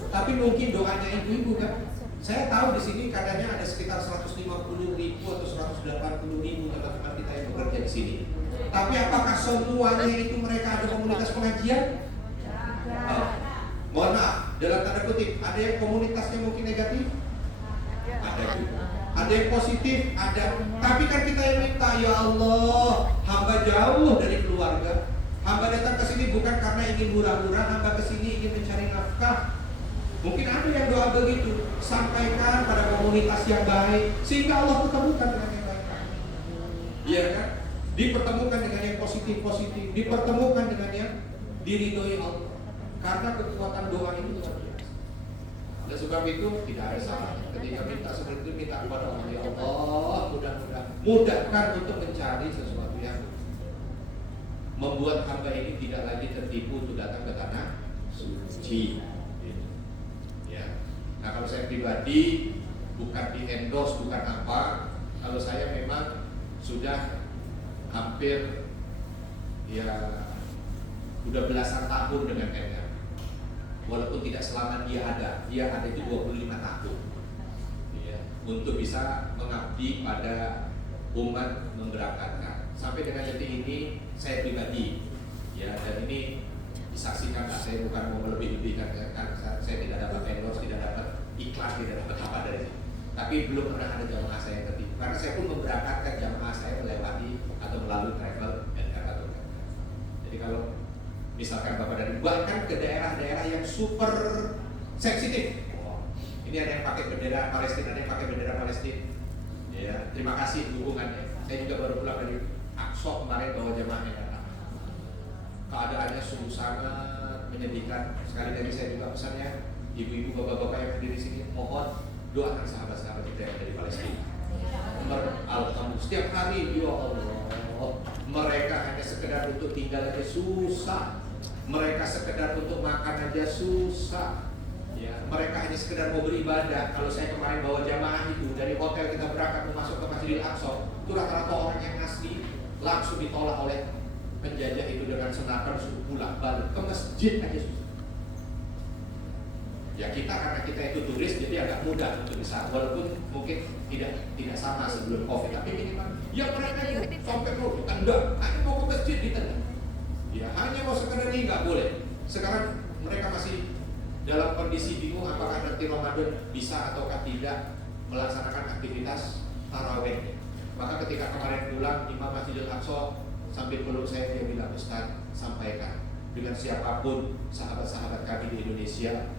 Tapi mungkin doanya ibu-ibu kan. Saya tahu di sini katanya ada sekitar 150.000 atau 180.000 teman-teman kita yang bekerja di sini. Tapi apakah semuanya itu mereka ada komunitas pengajian? Mohon maaf, dalam tanda kutip, ada yang komunitasnya mungkin negatif? Ada juga. Ada yang positif? Ada. Tapi kan kita yang minta, ya Allah, hamba jauh dari keluarga. Hamba datang ke sini bukan karena ingin murah-murah, hamba ke sini ingin mencari nafkah. Mungkin ada yang doa begitu. Sampaikan pada komunitas yang baik sehingga Allah pertemukan dengan yang baik. Iya kan? Dipertemukan dengan yang positif-positif, dipertemukan dengan yang diridhoi Allah. Karena kekuatan doa itu luar biasa. Oleh sebab itu tidak ada salah ketika minta seperti itu, minta kepada Allah, ya Allah, mudahkan untuk mencari sesuatu yang membuat hamba ini tidak lagi tertipu untuk datang ke tanah suci. Ya. Nah kalau saya pribadi bukan di endorse, bukan apa. Kalau saya memang sudah hampir ya udah belasan tahun dengan NR. Walaupun tidak selama dia ada itu 25 tahun. Ya, untuk bisa mengabdi pada umat memberangkatkan. Sampai dengan detik ini saya pribadi, ya dan ini disaksikan, saya bukan mau melebih-lebihkan, kan saya tidak dapat endorse, tidak dapat iklan, tidak dapat apa dari sini. Tapi belum pernah ada jamaah saya yang tertipu. Karena saya pun memberangkatkan jamaah saya melewati atau melalui travel NR atau NR. Jadi kalau misalkan Bapak dari bahkan ke daerah-daerah yang super sensitif. Ini ada yang pakai bendera Palestina, ada yang pakai bendera Palestina. Ya, terima kasih dukungannya. Saya juga baru pulang dari Aqsa kemarin bawa jamaahnya datang. Keadaannya sungguh sangat menyedihkan. Sekali lagi saya juga pesannya, ibu-ibu, bapak-bapak yang hadir di sini, mohon doakan sahabat-sahabat kita yang dari Palestina. Alhamdulillah setiap hari, ya Allah, mereka hanya sekedar untuk tinggal aja susah. Mereka sekedar untuk makan aja susah. Ya, mereka hanya sekedar mau beribadah. Kalau saya kemarin bawa jamaah itu dari hotel kita berangkat mau masuk ke Masjidil Aqsa, itu rata-rata orang yang asli langsung ditolak oleh penjajah itu dengan senapan suruh pulang balik ke masjid aja susah. Ya kita karena kita itu turis jadi agak mudah untuk bisa, walaupun mungkin tidak sama sebelum COVID, tapi minimal ya mereka itu sampai road enggak, hanya mau ke masjid di tengah. Ya hanya mau sekedar ini nggak boleh. Sekarang mereka masih dalam kondisi bingung apakah nanti Ramadan bisa ataukah tidak melaksanakan aktivitas taraweh. Maka ketika kemarin pulang Imam Masjidil Aqsa sambil peluk saya dia bilang, Ustaz sampaikan dengan siapapun sahabat-sahabat kami di Indonesia,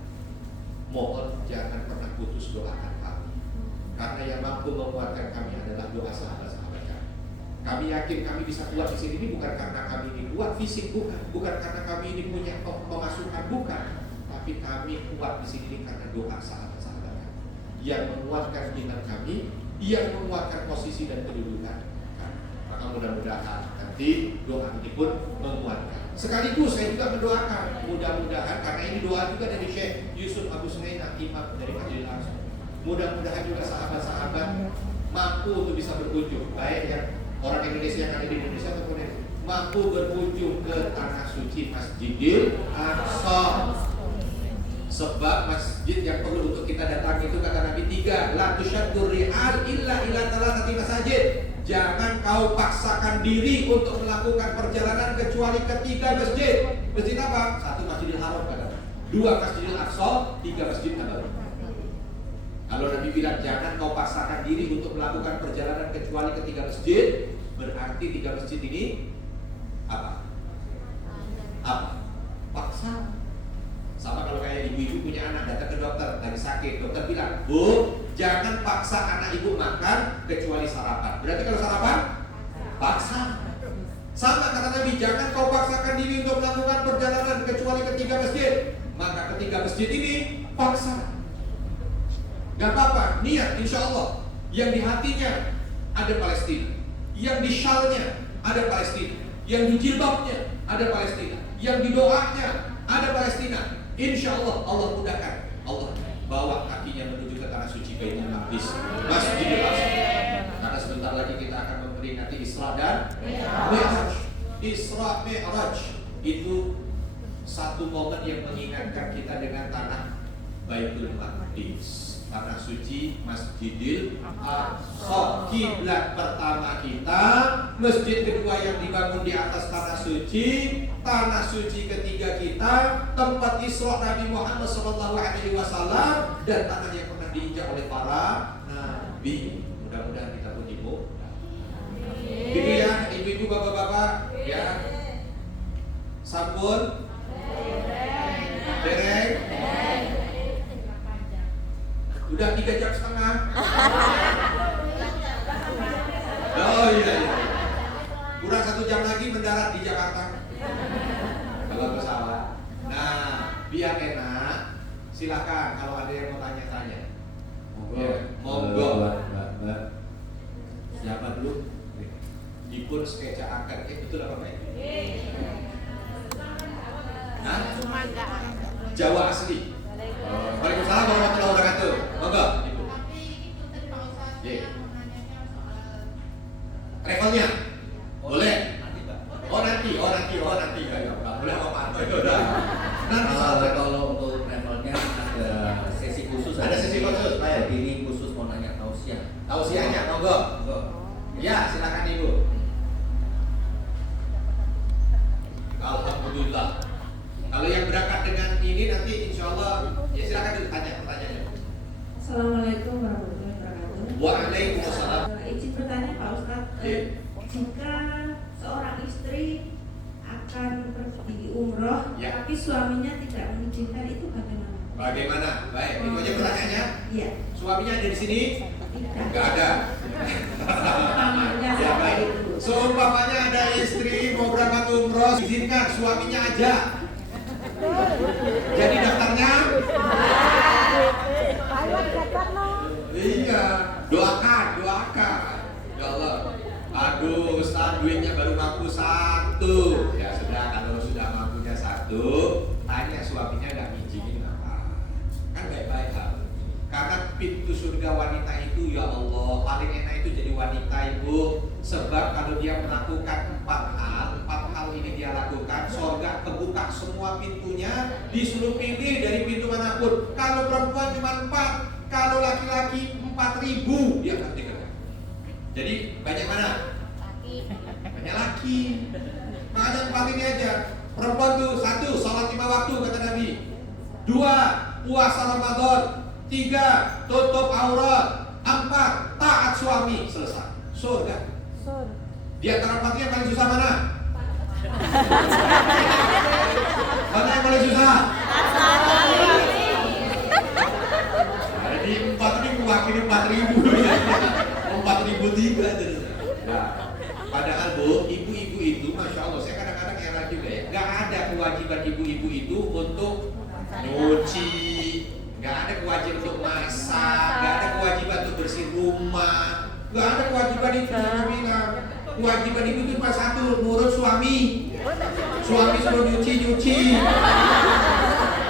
mohon jangan pernah putus doakan kami. Karena yang mampu menguatkan kami adalah doa sahabat-sahabat kami. Kami yakin kami bisa kuat di sini ini bukan karena kami ini kuat fisik, bukan karena kami ini punya pemasukan, bukan. Tapi kami kuat di sini karena doa sahabat-sahabat kami yang menguatkan iman kami, yang menguatkan posisi dan kedudukan kami. Maka Maka mudah-mudahan nanti doa ini pun menguatkan. Sekaligus saya juga mendoakan, mudah-mudahan karena ini doa juga dari Syekh Yusuf Abu Sunaina, imam dari Masjidil Aqsa. Mudah-mudahan juga sahabat-sahabat mampu untuk bisa berkunjung, baik yang orang Indonesia yang ada di Indonesia ataupun mampu berkunjung ke tanah suci Masjidil Aqsa. Sebab masjid yang perlu untuk kita datangi itu kata Nabi 3, la tusyaddur rihal illa ila thalathati masajid. Jangan kau paksakan diri untuk melakukan perjalanan kecuali ke 3 masjid. Masjid apa? 1 Masjidil Haram kata, 2 Masjidil Aqsa, 3 Masjid Nabawi. Kalau Nabi bilang jangan kau paksakan diri untuk melakukan perjalanan kecuali ke 3 masjid, berarti 3 masjid ini apa? Paksa. Sama kalau kayak ibu-ibu punya anak datang ke dokter lagi sakit, dokter bilang, Bu, jangan paksa anak ibu makan kecuali sarapan. Berarti kalau sarapan, paksa. Sama kata Nabi, jangan kau paksakan diri untuk melakukan perjalanan kecuali ke 3 masjid. Maka ke 3 masjid ini paksa. Gak apa-apa, niat insya Allah. Yang di hatinya ada Palestina, yang di syalnya ada Palestina, yang di jilbabnya ada Palestina, yang di doanya ada Palestina. Insya Allah Allah mudahkan, Allah bawa kakinya menuju ke tanah suci Baitul Maqdis, Masjidil Aqsa. Karena sebentar lagi kita akan memperingati Isra dan Mi'raj. Isra Mi'raj itu satu momen yang mengingatkan kita dengan tanah Baitul Maqdis, tanah suci Masjidil Aqsa. Kiblat pertama kita, masjid kedua yang dibangun di atas tanah suci ketiga kita, tempat Isra Nabi Muhammad SAW, dan tanah yang pernah diinjak oleh para nabi. Mudah-mudahan kita pun ibu. Gitu ya, ibu-ibu, bapak-bapak, ya. Sampun, dereng. Udah 3 jam setengah. Oh iya. Kurang 1 jam lagi mendarat di Jakarta. Kalau pesawat. Nah, biar enak, silakan kalau ada yang mau tanya-tanya. Monggo. Mbak. Siapa dulu? Dipun skeca angkat. Betul apa Mbak? Hah? Jawa asli. Waalaikumsalam warahmatullahi wabarakatuh. Monggo, Ibu. Travelnya boleh. Nanti. Boleh apa? Nanti kalau untuk travelnya ada sesi khusus. Ada sesi khusus. Baik, ini khusus mau nanya tausiah. Tausiahnya, monggo. Ya, silakan Ibu. Alhamdulillah. Kalau yang berangkat dengan ini nanti insya Allah, ya silakan ditanya pertanyaannya. Assalamualaikum warahmatullahi wabarakatuh. Waalaikumsalam. Izin bertanya Pak Ustadz, jika seorang istri akan pergi umroh, Ya. tapi suaminya tidak mengizinkan, itu bagaimana? Bagaimana? Baik, itu aja pertanyaannya. Iya. Suaminya ada di sini? Tidak. Enggak ada. Suaminya Ya, baik. itu. Seumpamanya ada istri mau berangkat umroh, izinkan suaminya aja. Jadi daftarnya? Iya, doakan. Ya Allah. Aduh, Ustaz, duitnya baru mampu 1. Ya sudah, kalau sudah mampunya 1, tanya suaminya nggak ngizinin apa. Kan baik-baik hal. Karena pintu surga wanita itu, ya Allah, paling enak itu jadi wanita, Ibu. Sebab kalau dia melakukan 4 hal ini dia lakukan, surga kebuka semua pintunya, disuruh pilih dari pintu manapun. Kalau perempuan cuma 4, kalau laki-laki 4.000 dia akan dikerjakan. Jadi banyak mana? Banyak laki. Makanya 4 ini aja. Perempuan tuh 1, sholat 5 waktu kata Nabi. 2, puasa Ramadan. 3, tutup aurat. 4, taat suami. Selesai. Surga. Di antara 4 yang paling susah mana? Mana yang paling susah? Jadi 4 ini mewakili 4.000. 4.003 jadi. Nah, padahal Bu, ibu-ibu itu, masya Allah, saya kadang-kadang heran juga ya. Gak ada kewajiban ibu-ibu itu untuk nyuci, gak ada kewajiban untuk masak, gak ada kewajiban untuk bersih rumah, gak ada kewajiban itu. Saya bilang, kewajiban ibu itu cuma satu, nurut suami. Suami suruh nyuci,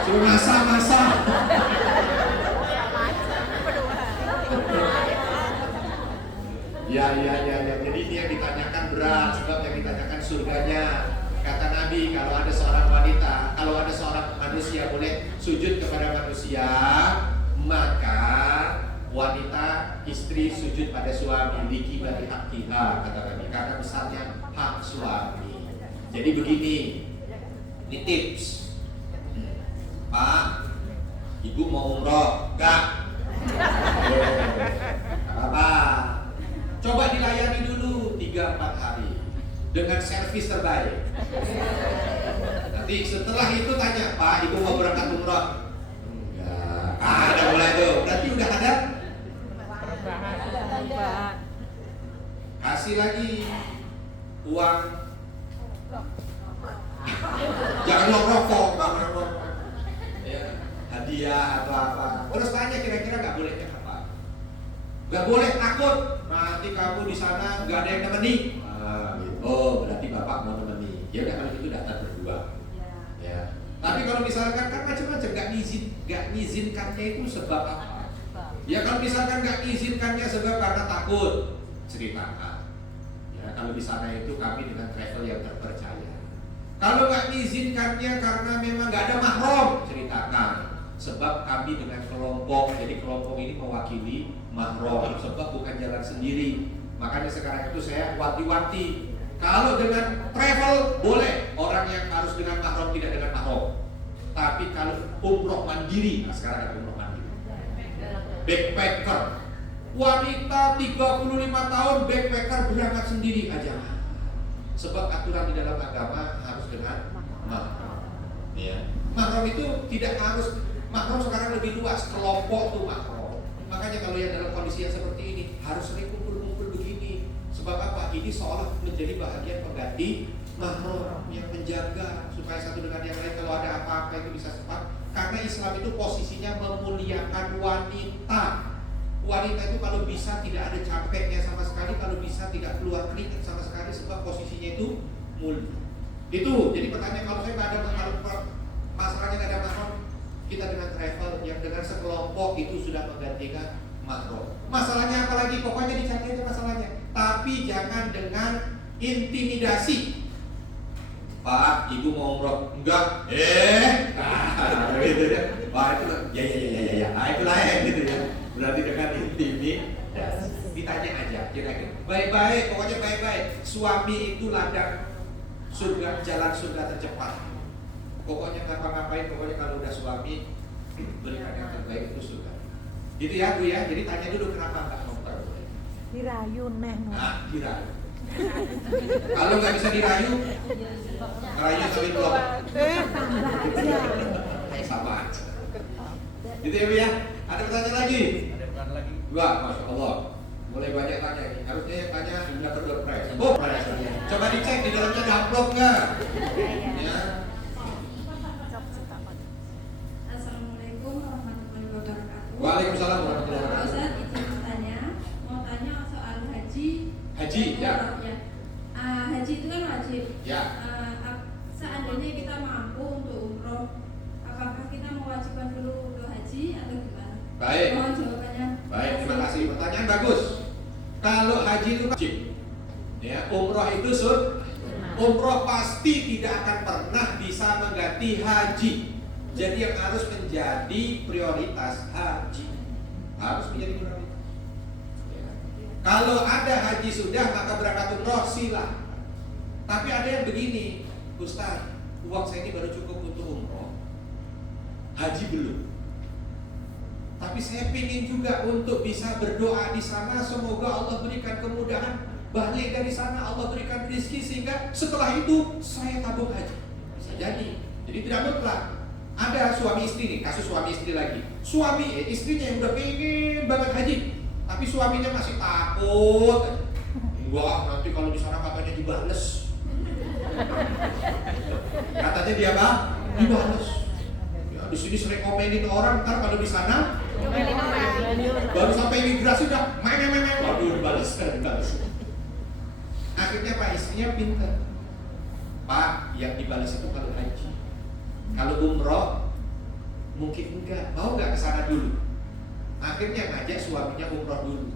suruh masak. Ya. Jadi ini yang ditanyakan berat, sebab yang ditanyakan surganya. Kata Nabi, kalau ada seorang manusia boleh sujud kepada manusia, maka wanita istri sujud pada suami, liki bagi haqqiha, kata Nabi, karena besarnya hak suami. Jadi begini, ini tips. Pak, ibu mau umroh? Enggak. Apa? Coba dilayani dulu 3-4 hari dengan servis terbaik. Nanti setelah itu tanya, Pak, ibu mau berangkat umroh? Enggak. Ada mulai tuh. Berarti udah ada. Kasih lagi uang. Jangan rokok. Ya, hadiah atau apa. Terus tanya kira-kira nggak bolehnya apa? Nggak boleh takut. Nanti kamu di sana nggak ada yang nemeni. Gitu. Oh, berarti bapak mau nemeni. Ya udah kalau itu datang berdua. Ya. Tapi kalau misalkan kan macam-macam nggak ngizinkannya itu sebab apa? Ya kalau misalkan nggak ngizinkannya sebab karena takut, ceritakan. Ya kalau di sana itu kami dengan travel yang terpercaya. Kalau nggak ngizinkannya karena memang nggak ada mahram, ceritakan. Sebab kami dengan kelompok, jadi kelompok ini mewakili mahram, sebab bukan jalan sendiri. Makanya sekarang itu saya wanti-wanti. Kalau dengan travel boleh, orang yang harus dengan mahram tidak dengan mahram. Tapi kalau umroh mandiri, nah sekarang ada umroh mandiri. Backpacker, wanita 35 tahun backpacker berangkat sendiri aja. Sebab aturan di dalam agama harus dengan mahram. Ya. Mahram itu tidak harus, mahram sekarang lebih luas, kelompok tuh mahram. Makanya kalau yang dalam kondisi yang seperti ini harus sering kumpul-kumpul begini. Sebab apa? Ini seolah menjadi bahagian pengganti mahram yang menjaga supaya satu dengan yang lain kalau ada apa-apa itu bisa cepat. Karena Islam itu posisinya memuliakan wanita. Wanita itu kalau bisa tidak ada capeknya sama sekali, kalau bisa tidak keluar keringat sama sekali, sebab posisinya itu mulia. Itu jadi pertanyaan, kalau saya nggak ada masalahnya nggak ada mahram, kita dengan travel yang dengan sekelompok itu sudah menggantikan mahram. Masalahnya apalagi, pokoknya dicari aja masalahnya, tapi jangan dengan intimidasi. Pak, ibu mau umroh? Enggak. Gitu ya. Wah itu ya. Nah itu lain gitu ya. Berarti dengan intimidasi. Ditanya aja, kira-kira baik-baik, pokoknya baik-baik. Suami itu ladang surga, jalan surga tercepat. Pokoknya ngapa-ngapain, pokoknya kalau udah suami berikan yang terbaik itu surga. Gitu ya Bu ya. Jadi tanya dulu kenapa enggak memperboleh. Dirayu neh. Nah, dirayu. Kalau nggak bisa dirayu, ngerayu tapi belum. Sama aja. Gitu ya Bu ya. Ada pertanyaan lagi? Ada pertanyaan lagi? Wah, Masya Allah. Mulai banyak tanya ini. Harusnya yang tanya dapat door prize. Oh, prize. Coba dicek di dalamnya ada amplop nggak? Ya. Assalamualaikum warahmatullahi wabarakatuh. Waalaikumsalam warahmatullahi Pak wabarakatuh. Ustadz, izin bertanya, mau tanya soal haji. Haji, ya. Haji itu kan wajib. Ya. Seandainya kita mampu untuk umroh, apakah kita mewajibkan dulu untuk haji atau gimana? Baik. Mohon jawabannya. Baik, terima kasih. Pertanyaan bagus. Kalau haji itu wajib, ya, umroh itu umroh pasti tidak akan pernah bisa mengganti haji. Jadi yang harus menjadi prioritas haji, harus menjadi prioritas. Ya. Kalau ada haji sudah, maka berangkat umroh silakan. Tapi ada yang begini, Ustaz, uang saya ini baru cukup untuk umroh, haji belum. Tapi saya ingin juga untuk bisa berdoa di sana, semoga Allah berikan kemudahan, balik dari sana Allah berikan rezeki sehingga setelah itu saya tabung haji. Bisa jadi tidak mutlak. Ada suami istri nih, kasus suami istri lagi. Suami istrinya yang udah pengen banget haji, tapi suaminya masih takut. Enggak, nanti kalau di sana katanya dibales. Katanya dia apa? Dibales. Ya, di sini sering komenin orang, ntar kalau di sana baru sampai imigrasi udah main. Waduh, dibales. Akhirnya Pak istrinya pintar. Pak, yang dibalas itu kalau haji. Kalau umroh mungkin enggak. Mau nggak ke sana dulu? Akhirnya ngajak suaminya umroh dulu.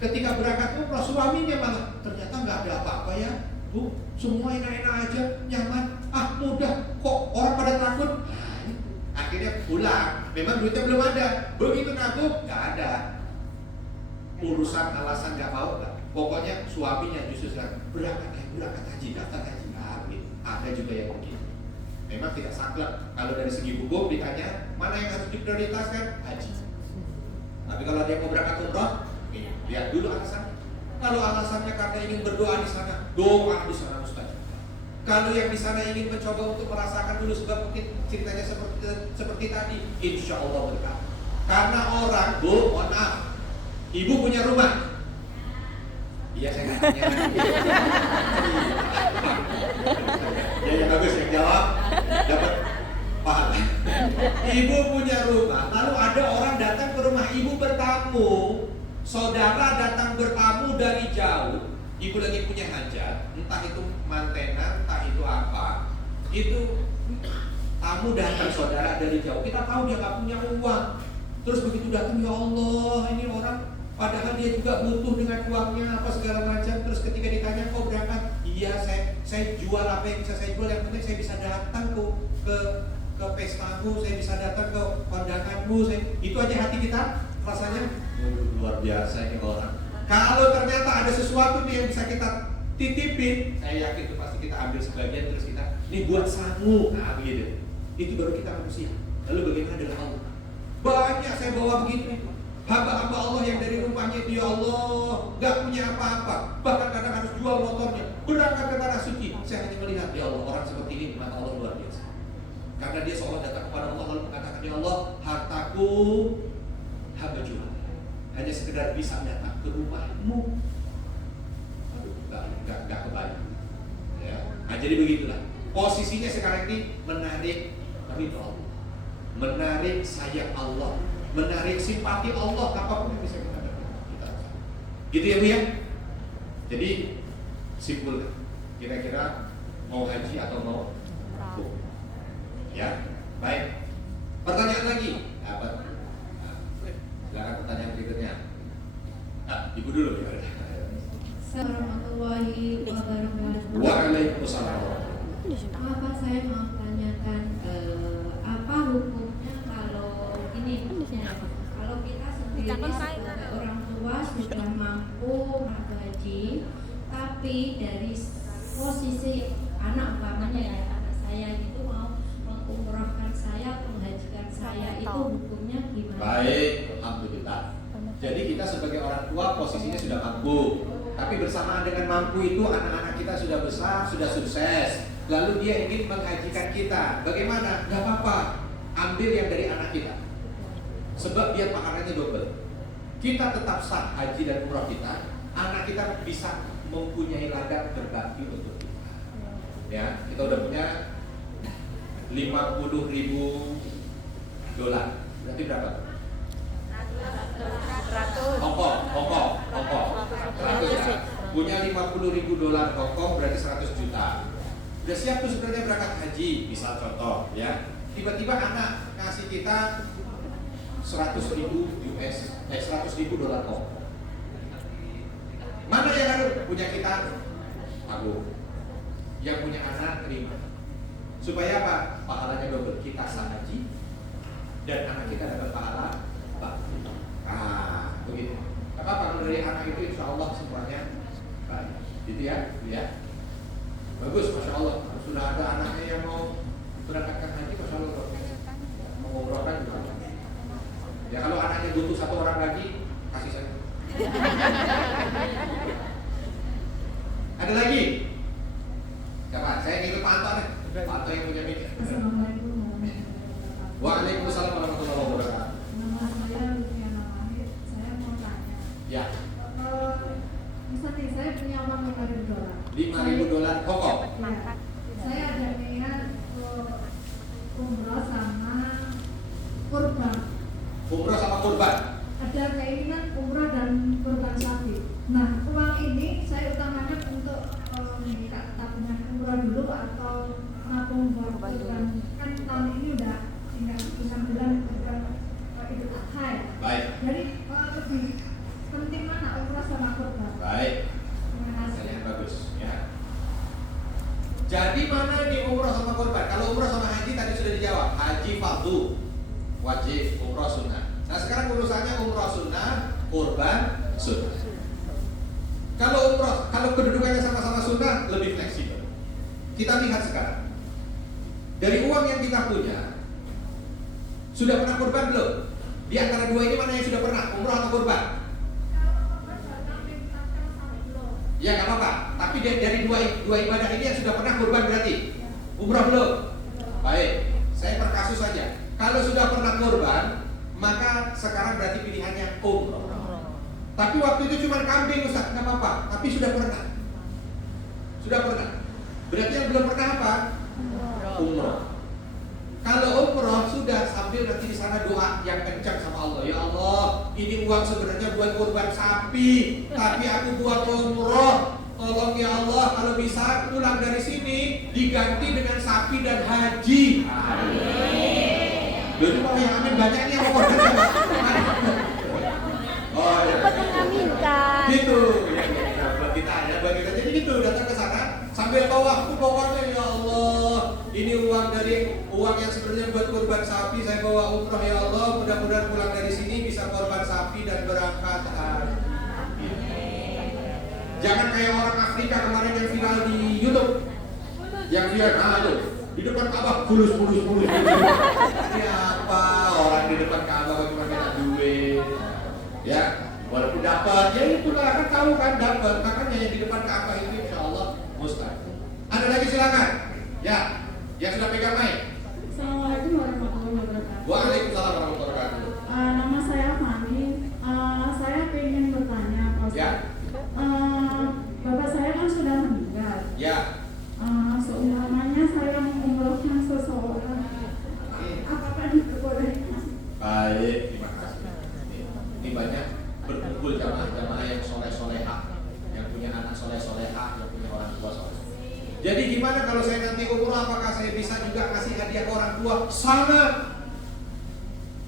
Ketika berangkat umroh, suaminya malah ternyata nggak ada apa-apa ya, Bu. Semua enak-enak aja, nyaman. Ah, mudah. Kok orang pada takut? Nah, akhirnya pulang. Memang duitnya belum ada. Begitu nabung, nggak ada. Urusan alasan nggak mau nggak. Pokoknya suaminya justru bilang berangkat haji, daftar haji. Nah, gitu. Ada juga yang begitu. Memang tidak saklek. Kalau dari segi hukum ditanya mana yang harus diprioritaskan, haji. Tapi kalau dia mau berangkat umroh, lihat dulu alasannya. Kalau alasannya karena ingin berdoa di sana, doa di sana Ustaz. Kalau yang di sana ingin mencoba untuk merasakan dulu, sebab mungkin ceritanya seperti tadi, insya Allah berkah. Karena orang, Bu, mohon maaf, ibu punya rumah. Iya, saya nggak tanya. Ya, bagus yang jawab dapat pahala. Ibu punya rumah, lalu ada orang datang ke rumah ibu bertamu. Saudara datang bertamu dari jauh, ibu lagi punya hajat, entah itu mantenan, entah itu apa. Itu tamu datang saudara dari jauh, kita tahu dia nggak punya uang. Terus begitu datang, ya Allah, ini orang padahal dia juga butuh dengan uangnya apa segala macam. Terus ketika ditanya kok berangkat, iya saya jual apa yang bisa saya jual, yang penting saya bisa datang ke pestamu, saya bisa datang ke kondanganmu. Itu aja hati kita rasanya luar biasa ini orang. Kalau ternyata ada sesuatu nih yang bisa kita titipin, saya yakin itu pasti kita ambil sebagian terus kita ini buat sangu. Nah begitu. Itu baru kita manusia. Lalu bagaimana dengan Allah? Banyak saya bawa begitu. Hamba-hamba Allah yang dari rumahnya itu, ya Allah, gak punya apa-apa, bahkan kadang harus jual motornya, berangkat ke tanah suci. Saya hanya melihat, ya Allah, orang seperti ini mata Allah luar biasa. Karena dia seolah datang kepada Allah lalu mengatakan, ya Allah, hartaku hamba jual, hanya sekedar bisa datang ke rumahmu. Aduh, gak kebayang. Ya. Nah jadi begitulah posisinya sekarang ini, menarik ridho Allah, menarik sayang Allah, menarik simpati Allah, apapun yang bisa kita dapatkan. Gitu ya Bu ya. Jadi simpulkan, kira-kira mau haji atau mau umroh? Ya, baik. Pertanyaan lagi. Apa? Silakan pertanyaan berikutnya. Ibu dulu ya. Assalamualaikum warahmatullahi wabarakatuh. Waalaikumsalam. Apa saya mau tanyakan apa hukumnya kalau ini, kalau kita sendiri sebagai orang tua sudah mampu haji, tapi dari posisi anak umpamanya ya, anak saya itu mau mengumrohkan saya, menghajikan saya, itu hukumnya gimana? Baik, alhamdulillah. Jadi kita sebagai orang tua posisinya sudah mampu, tapi bersamaan dengan mampu itu anak-anak kita sudah besar, sudah sukses. Lalu dia ingin menghajikan kita, bagaimana? Gak apa-apa, ambil yang dari anak kita. Sebab dia pahalanya double. Kita tetap sah haji dan umrah kita, anak kita bisa mempunyai ladang berbagi untuk kita. Ya, kita udah punya $50.000. Berarti berapa? Hongkong. Punya $50.000 Hongkong berarti 100 juta. Udah siap tuh sebenarnya berangkat haji, misal contoh ya. Tiba-tiba anak ngasih kita $100.000 Hongkong. Mana yang harus punya kita? Aku. Yang punya anak terima. Supaya apa? Pahalanya double. Kita sah haji dan anak kita dapat pahala bakti. Begitu. Maka kalau dari anak itu insya Allah semuanya baik. Gitu ya, ya. Bagus, masya Allah. Sudah ada anaknya yang mau berangkatkan haji, masya Allah. Mau umrohkan juga. Ya kalau anaknya butuh satu orang lagi, kasih saya. Ada lagi? Siapa? Saya ngikut Pak Anto nih. Pak Anto yang punya mikir. Assalamualaikum warahmatullahi wabarakatuh. Waalaikumsalam warahmatullahi wabarakatuh. Nama saya Luciana Wahid. Saya mau tanya. Ya. Misalnya saya punya uang $5.000 $5.000. Hongkong. Ya, saya ada niat umroh sama kurban. Umroh sama kurban. Ada keinginan umroh dan kurban sapi. Nah, uang ini saya utamakan untuk atau nabung buat kurban. Kan tahun ini udah tinggal 9 bulan kurban Idul Adha ya. Baik. Jadi lebih penting mana umrah sama kurban? Baik. Terima kasih. Pertanyaan bagus ya. Jadi mana nih umrah sama kurban? Kalau umrah sama haji tadi sudah dijawab. Haji fardu, wajib, umrah sunnah. Nah sekarang urusannya umrah sunnah, kurban sunnah. Kalau umrah, kalau kedudukannya sama-sama sunnah lebih fleksibel. Kita lihat sekarang. Dari uang yang kita punya, sudah pernah kurban belum? Di antara dua ini mana yang sudah pernah? Umrah atau kurban? Ya nggak apa-apa. Tapi dari dua ibadah ini yang sudah pernah kurban berarti umrah belum? Baik, saya perkasus saja. Kalau sudah pernah kurban, maka sekarang berarti pilihannya umrah. Tapi waktu itu cuma kambing Ustaz, nggak apa-apa. Tapi sudah pernah. Sudah pernah. Berarti yang belum pernah apa? Umrah. Kalau umrah sudah sambil nanti di sana doa yang kencang sama Allah. Ya Allah, ini uang sebenarnya buat kurban sapi, tapi aku buat umrah. Tolong ya Allah, kalau bisa pulang dari sini diganti dengan sapi dan haji. Amin. Jadi mau yang amin banyaknya apa? Oh ya. Mengaminkan. Gitu. Ya, buat kita ya, buat kita. Jadi gitu datang ke sana sambil bawa aku bawanya ya Allah. Ini uang yang sebenarnya buat kurban sapi, saya bawa umrah ya Allah. Mudah-mudahan pulang dari sini bisa kurban sapi dan berangkat haji. Jangan kayak orang Afrika kemarin yang viral di YouTube. Yang dia tuh di depan Ka'bah bulus. Ini apa? Orang di depan Ka'bah cuma minta duit. Ya, walaupun dapat, ya itulah kan tahu kan dapat. Makanya yang di depan Ka'bah itu insya Allah mustahil. Ada lagi silakan. Ya, yang sudah pegang mic. Assalamualaikum warahmatullahi wabarakatuh. Waalaikumsalam warahmatullahi wabarakatuh. Nama saya Fani. Saya ingin bertanya, Pak Ustaz. Ya. Bapak saya kan sudah meninggal. Ya. Seumpamanya saya mengumrohkan seseorang, apakah diperbolehkan? Baik, terima kasih. Ini banyak berkumpul jamaah-jamaah yang soleh-solehah, yang punya anak soleh-solehah, yang punya orang tua soleh. Jadi gimana kalau saya nanti umroh, apakah saya bisa juga kasih hadiah ke orang tua? Sangat.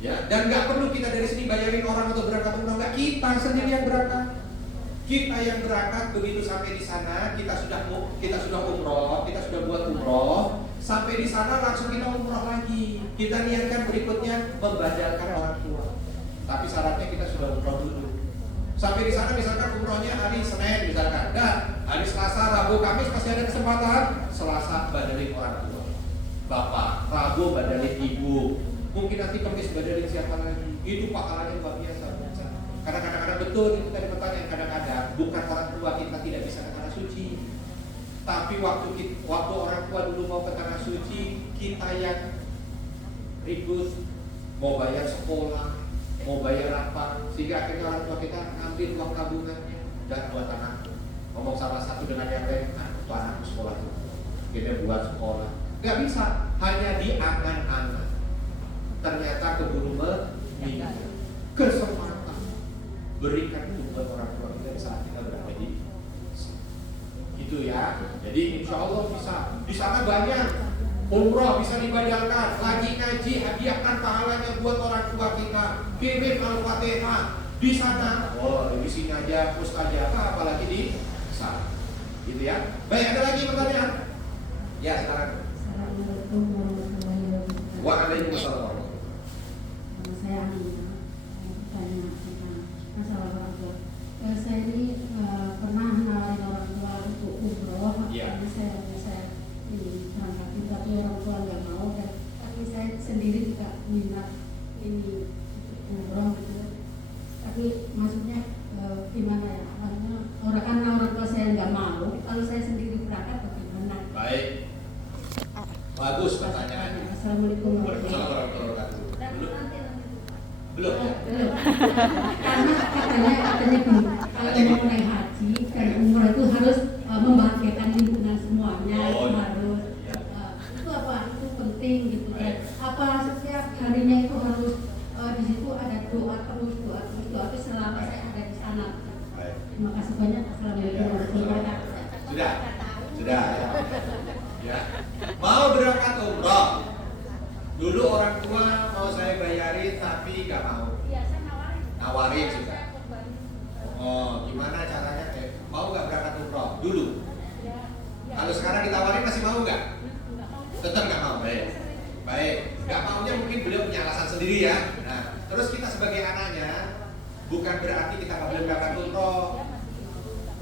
Ya, dan nggak perlu kita dari sini bayarin orang untuk berangkat umroh, nggak, kita sendiri yang berangkat. Kita yang berangkat begitu sampai di sana kita sudah umroh, kita sudah buat umroh, sampai di sana langsung kita umroh lagi. Kita niatkan berikutnya membadalkan orang tua. Tapi syaratnya kita sudah umroh dulu. Sampai di sana misalkan umrohnya hari Senin misalkan, dan hari Selasa, Rabu, Kamis masih ada kesempatan. Selasa badalin orang tua, bapak, Rabu badalin ibu, mungkin nanti Kamis badalin siapa lagi. Itu pahalanya luar biasa. Karena kadang-kadang betul itu tadi pertanyaan, kadang-kadang bukan orang tua kita tidak bisa ke tanah suci, tapi waktu orang tua dulu mau ke tanah suci, kita yang ribut, mau bayar sekolah, mau bayar apa, sehingga akhirnya orang tua kita ambil uang tabungannya dan buat anak. Ngomong salah satu dengan yang lain, tuh anakku sekolah itu, kita buat sekolah, nggak bisa, hanya di angan-angan. Ternyata keburu meninggal. Kesempatan berikan itu buat orang tua kita saat kita berada di sini. Gitu ya. Jadi insya Allah bisa. Di sana banyak umroh bisa dibadalkan. Lagi ngaji, hadiahkan pahalanya buat orang tua kita. Kirim Al-Fatihah di sana. Oh, di sini aja mustajabah, apalagi di sana. Gitu ya. Baik, ada lagi pertanyaan? Ya, silakan. Assalamualaikum warahmatullahi wabarakatuh. Waalaikumsalam. Saya Aminah. Bertanya tentang masalah orang tua. Saya ini pernah nawarin orang tua untuk umroh, Iya. tapi saya ini berangkat, tapi orang tua nggak mau. Tapi saya sendiri juga minat ini umroh gitu. Tapi maksudnya gimana ya? Karena orang tua saya nggak mau, kalau saya sendiri berangkat bagaimana? Baik. Bagus pertanyaannya. Assalamualaikum Waalaikumsalam warahmatullahi wabarakatuh. Belum ya? Belum. Karena katanya gini, kalau mau naik haji dan umroh itu harus membahagiakan lingkungan semuanya, Oh, itu iya. harus Iya. itu apa? Itu penting gitu kan. Baik. Apa setiap harinya itu harus di situ ada doa terus itu selama saya ada di sana. Baik. Terima kasih banyak. Assalamualaikum warahmatullahi wabarakatuh. Sudah ya. Ya. Mau berangkat umroh. Dulu orang tua mau saya bayarin tapi nggak mau. Nawarin juga. Oh, gimana caranya? Mau nggak berangkat umroh? Dulu. Kalau sekarang ditawarin masih mau nggak? Tetap nggak mau. Baik. Nggak maunya mungkin beliau punya alasan sendiri ya. Nah, terus kita sebagai anaknya bukan berarti kita nggak boleh berangkat umroh.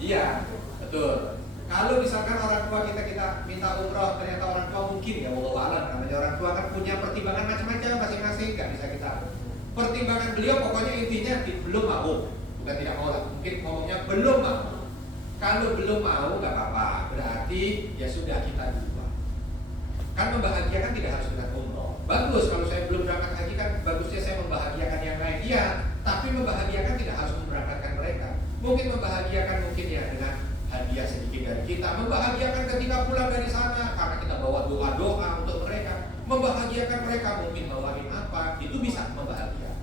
Iya, betul. Kalau misalkan orang tua kita minta umroh, ternyata orang tua mungkin ya wallahu a'lam, namanya orang tua kan punya pertimbangan macam-macam masing-masing, nggak bisa kita. Pertimbangan beliau pokoknya intinya belum mau, bukan tidak mau lah, mungkin ngomongnya belum mau. Kalau belum mau nggak apa-apa, berarti ya sudah kita dua. Kan membahagiakan tidak harus dengan umroh. Bagus kalau saya belum berangkat haji kan bagusnya saya membahagiakan yang lain, iya. Tapi membahagiakan tidak harus memberangkatkan mereka. Mungkin membahagiakan mungkin ya dengan hadiah sedikit dari kita, membahagiakan ketika pulang dari sana karena kita bawa doa-doa untuk mereka, membahagiakan mereka mungkin bawain apa, itu bisa membahagiakan.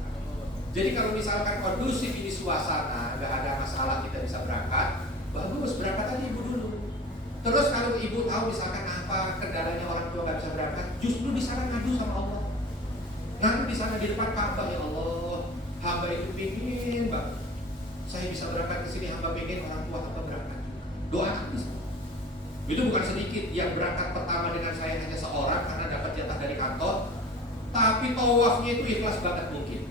Jadi kalau misalkan kondusif ini suasana, nggak ada masalah kita bisa berangkat, bagus berangkat aja ibu dulu. Terus kalau ibu tahu misalkan apa kendalanya orang tua nggak bisa berangkat, justru di sana ngadu sama Allah, ngadu di sana di depan Ka'bah, ya Allah, hamba itu pingin banget saya bisa berangkat ke sini, hamba pengen orang tua hamba berangkat. Doa bisa. Itu bukan sedikit. Yang berangkat pertama dengan saya hanya seorang karena dapat jatah dari kantor, tapi tawafnya itu ikhlas banget mungkin.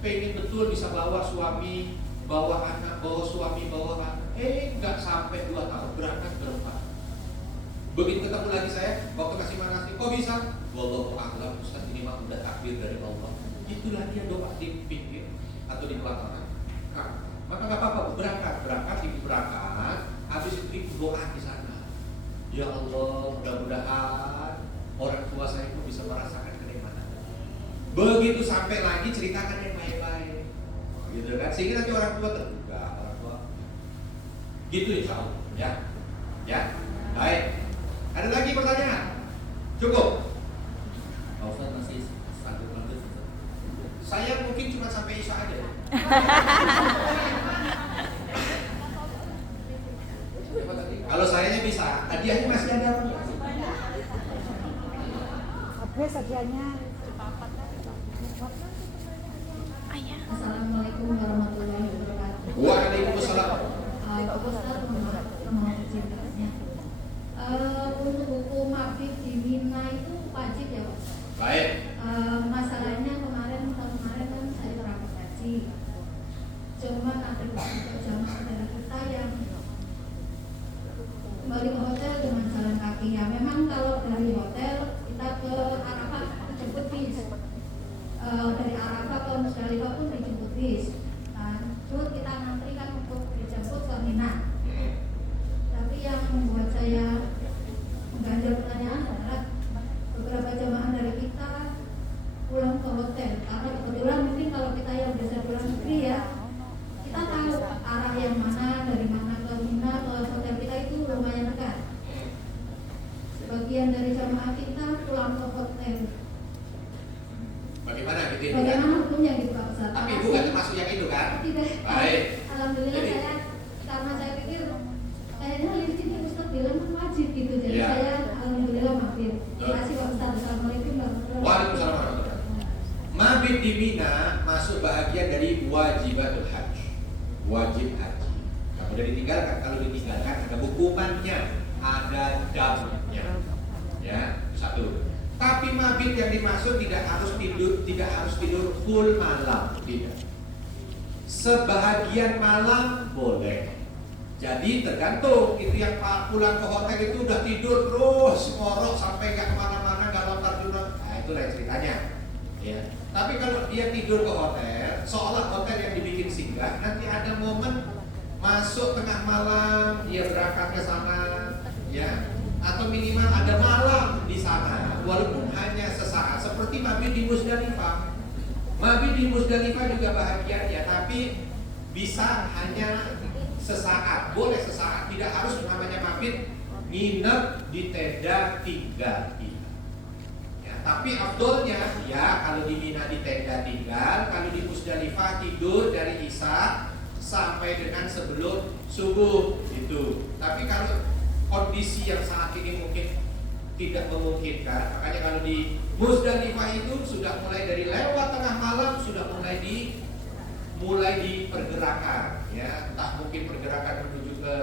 Pengen betul bisa bawa suami, bawa anak, bawa suami, bawa anak. Nggak sampai 2 tahun berangkat berempat. Begitu ketemu lagi saya, waktu kasih manasik, kok bisa? Wallahu a'lam, Ustaz ini mah udah takdir dari Allah. Itulah dia doa di pinggir atau di belakang. Maka nggak apa-apa, berangkat, ibu berangkat, habis itu ibu doa di sana. Ya Allah, mudah-mudahan orang tua saya itu bisa merasakan kenikmatan. Begitu sampai lagi ceritakan yang baik-baik, gitu kan? Sehingga nanti orang tua terbuka, orang tua. Gitu insya Allah, ya. Baik. Ada lagi pertanyaan? Cukup. Pak Ustaz masih satu lanjut. Saya mungkin cuma sampai Isya aja. Kalau sayanya bisa, hadiahnya masih ada apa? Assalamualaikum warahmatullahi wabarakatuh. Waalaikumsalam. Pak Ustaz, mohon izin bertanya. Untuk buku mabit di Mina itu wajib ya Pak? Baik. Masalahnya kemarin kan saya berangkat haji. Cuma ada beberapa jamaah dari kita yang kembali ke hotel dengan jalan kaki. Ya memang kalau dari hotel kita ke Arafah dijemput bis. Dari Arafah ke Musdalifah pun dijemput bis. Terus kita ngantri kan untuk dijemput ke Mina. Tapi yang membuat saya mengganjal pertanyaan adalah beberapa jamaah dari kita pulang ke hotel. Karena kebetulan mungkin kalau kita yang biasa pulang negeri ya, kita tahu arah yang mana, dari mana ke Mina ke hotel kita itu lumayan dekat. Sebagian dari jamaah kita pulang ke hotel. Bagaimana gitu? Bagaimana hukumnya gitu Pak Ustaz? Tapi bukan termasuk yang itu kan? Tidak. Baik. Alhamdulillah Jadi, karena saya pikir kayaknya di sini Ustaz bilang kan wajib gitu. Jadi Ya. saya alhamdulillah maafin. Betul. Terima kasih Pak Ustaz. Assalamualaikum warahmatullahi wabarakatuh. Waalaikumsalam warahmatullahi wabarakatuh. Mabit di Mina masuk bahagian dari wajibatul haji. Wajib haji. Kalau sudah ditinggalkan, kalau ditinggalkan ada hukumannya, ada damnya. Ya, satu. Tapi mabit yang dimaksud tidak harus tidur full malam, tidak. Sebahagian malam boleh. Jadi tergantung, itu yang pulang ke hotel itu udah tidur terus ngorok sampai nggak kemana-mana, nggak lontar-juntar. Nah itu lain ceritanya. Ya. Tapi kalau dia tidur ke hotel, seolah hotel yang dibikin singgah, nanti ada momen masuk tengah malam, dia berangkat ke sana, ya. Atau minimal ada malam di sana, walaupun hanya sesaat. Seperti mabit di Musdalifah. Mabit di Musdalifah juga bahagia ya, tapi bisa hanya sesaat, boleh sesaat. Tidak harus namanya mabit nginep di tenda tinggal. Ya, tapi afdolnya ya kalau di Mina di tenda tinggal, kalau di Musdalifah tidur dari Isya sampai dengan sebelum subuh gitu. Tapi kalau kondisi yang saat ini mungkin tidak memungkinkan. Makanya kalau di Musdalifah itu sudah mulai dari lewat tengah malam sudah mulai di pergerakan, ya, entah mungkin pergerakan menuju ke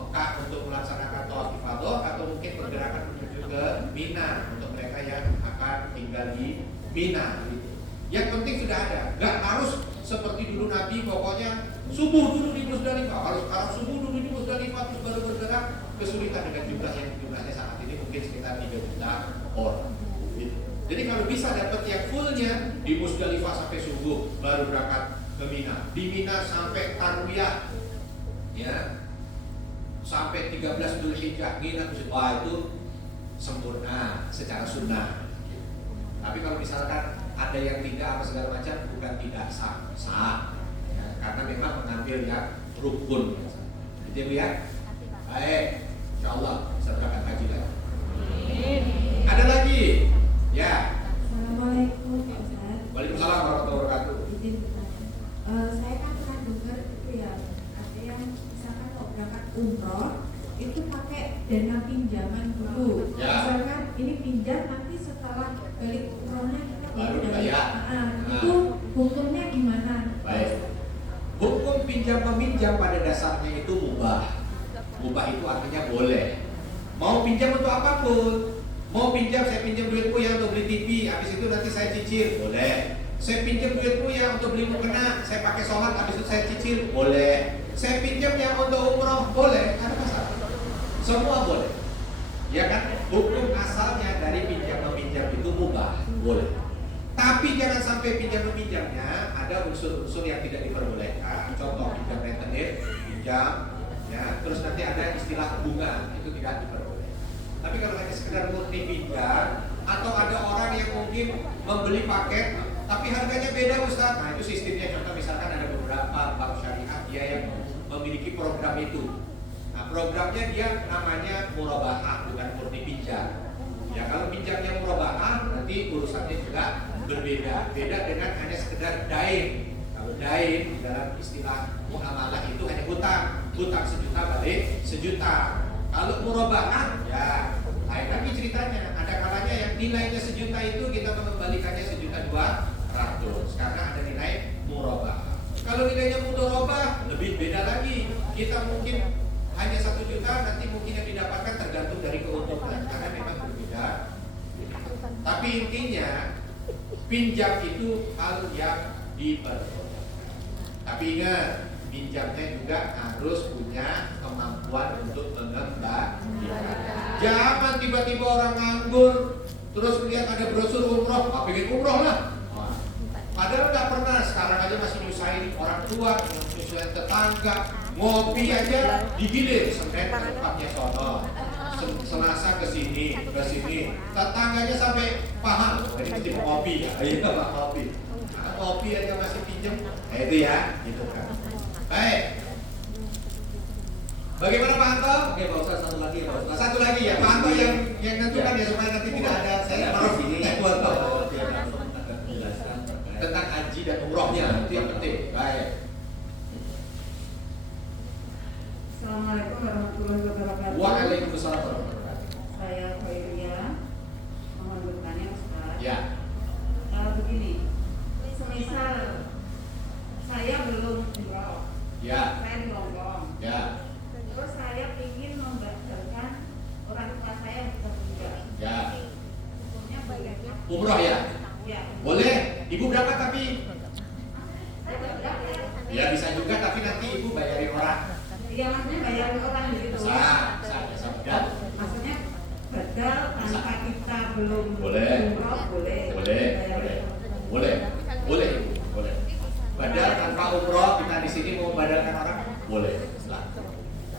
Mekah untuk melaksanakan tawaf ifadah atau mungkin pergerakan menuju ke Mina untuk mereka yang akan tinggal di Mina. Gitu. Yang penting sudah ada, nggak harus seperti dulu Nabi pokoknya subuh dulu di Musdalifah, harus subuh dulu di Musdalifah terus baru bergerak. Kesulitan dengan jumlahnya saat ini mungkin sekitar 3 juta orang. Gitu. Jadi kalau bisa dapat yang fullnya di Musdalifah sampai subuh baru berangkat ke Mina, di Mina sampai Tarwiyah, ya, sampai 13 Dzulhijjah, Mina, wah itu sempurna secara sunnah. Tapi kalau misalkan ada yang tidak apa segala macam, bukan tidak sah, ya, karena memang mengambil yang rukun. Gitu ya. Baik, insya Allah bisa berangkat haji lagi. Ada lagi? Ya. Assalamualaikum Pak Ustaz. Waalaikumsalam warahmatullahi wabarakatuh. Izin bertanya. Saya kan pernah dengar itu ya, ada yang misalkan mau berangkat umroh itu pakai dana pinjaman dulu. Ya. Misalkan ini pinjam nanti setelah balik umrohnya kita Baru dibayar. Itu hukumnya gimana? Baik. Hukum pinjam meminjam pada dasarnya itu mubah. Mubah itu artinya boleh. Mau pinjam untuk apapun. Mau pinjam, saya pinjam duitmu ya untuk beli TV, habis itu nanti saya cicil, boleh. Saya pinjam duitmu ya untuk beli mukena, saya pakai sholat, habis itu saya cicil, boleh. Saya pinjam ya untuk umroh, boleh. Ada masalah. Semua boleh. Ya kan? Hukum asalnya dari pinjam meminjam itu mubah, boleh. Tapi jangan sampai pinjam meminjamnya ada unsur-unsur yang tidak diperbolehkan. Contoh pinjam rentenir, pinjam, ya. Terus nanti ada istilah bunga, itu tidak diperbolehkan. Tapi kalau hanya sekedar murni pinjam atau ada orang yang mungkin membeli paket tapi harganya beda Ustaz. Nah itu sistemnya, contoh misalkan ada beberapa bank syariah dia yang memiliki program itu. Nah programnya dia namanya murabahah, bukan murni pinjam. Ya kalau pinjamnya murabahah nanti urusannya juga berbeda. Beda dengan hanya sekedar dain. Kalau dain di dalam istilah muamalah itu hanya hutang 1 juta balik 1 juta. Kalau murabahah ya lain lagi ceritanya. Ada kalanya yang nilainya 1 juta itu kita mengembalikannya 1.200.000 karena ada nilai murabahah. Kalau nilainya mudharabah lebih beda lagi. Kita mungkin hanya 1 juta, nanti mungkin yang didapatkan tergantung dari keuntungan karena memang berbeda. Tapi intinya pinjam itu hal yang diperbolehkan. Tapi ingat, pinjamnya juga harus punya kemampuan untuk mengembalikan. Jangan tiba-tiba orang nganggur terus lihat ada brosur umroh, pengen umroh lah. Padahal nggak pernah, sekarang aja masih nyusahin orang tua, nyusahin tetangga, ngopi aja digilir, Senin ke tempatnya sono, Selasa ke sini, tetangganya sampai paham, jadi mesti mau ngopi ya, ayo nggak ngopi. Nah, ngopi aja masih pinjam, nah itu ya, gitu kan. Baik. Bagaimana Pak Anto? Oke Pak Ustaz, satu lagi ya Pak Ustaz. Satu lagi ya, Pak Anto yang nentukan ya supaya nanti tidak ada saya marah ini Pak Anto. dia langsung akan menjelaskan terkait Tentang haji dan umrohnya itu yang penting. Baik. Assalamualaikum warahmatullahi wabarakatuh. Waalaikumsalam warahmatullahi wabarakatuh. Saya Khairia, mohon bertanya Ustaz. Ya. Begini, semisal saya belum umroh, Ya. saya di Hongkong, Ya. terus saya ingin membatalkan orang tua saya yang sudah meninggal. Ya. Hukumnya bagaimana? Umroh ya. Ya, Boleh. Ibu berangkat tapi saya tidak ya bisa juga tapi nanti ibu bayarin orang. Iya, maksudnya bayar orang gitu. Bisa betul. Maksudnya badal tanpa kita belum Boleh. umroh, boleh. Boleh. Bayar. Boleh. Boleh. Boleh. Badal tanpa umroh kita di sini mau badalkan orang boleh. Silakan.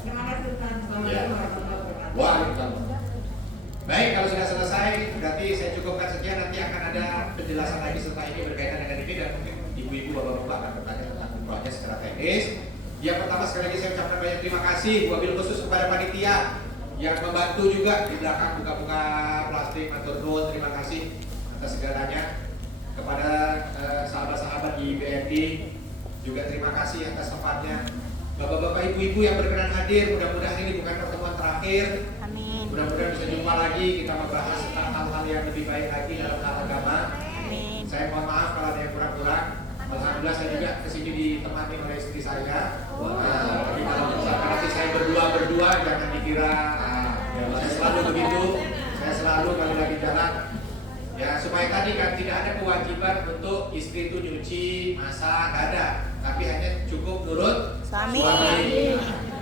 Terima kasih Ustaz. Assalamualaikum warahmatullahi wabarakatuh. Waalaikumsalam. Baik, kalau sudah selesai berarti saya cukupkan sekian. Nanti akan ada penjelasan lagi setelah ini berkaitan dengan ini dan mungkin ibu-ibu bapak-bapak akan bertanya tentang umrohnya secara teknis. Yang pertama sekali lagi saya ucapkan banyak terima kasih wabil khusus kepada panitia yang membantu juga di belakang buka-buka plastik, matur nuwun, terima kasih atas segalanya. Kepada sahabat-sahabat di BNI juga terima kasih atas tempatnya. Bapak-bapak, ibu-ibu yang berkenan hadir, mudah-mudahan ini bukan pertemuan terakhir. Amin. Mudah-mudahan bisa jumpa lagi, kita membahas tentang hal-hal yang lebih baik lagi dalam hal agama. Amin. Saya mohon maaf kalau ada yang kurang-kurang. Alhamdulillah saya juga kesini ditemani oleh istri saya. Tapi kalau misalkan nanti saya berdua jangan dikira saya selalu begitu. Saya selalu kali lagi jalan. Ya supaya tadi kan tidak ada kewajiban untuk istri itu nyuci, masak, nggak ada. Tapi hanya cukup nurut Suami.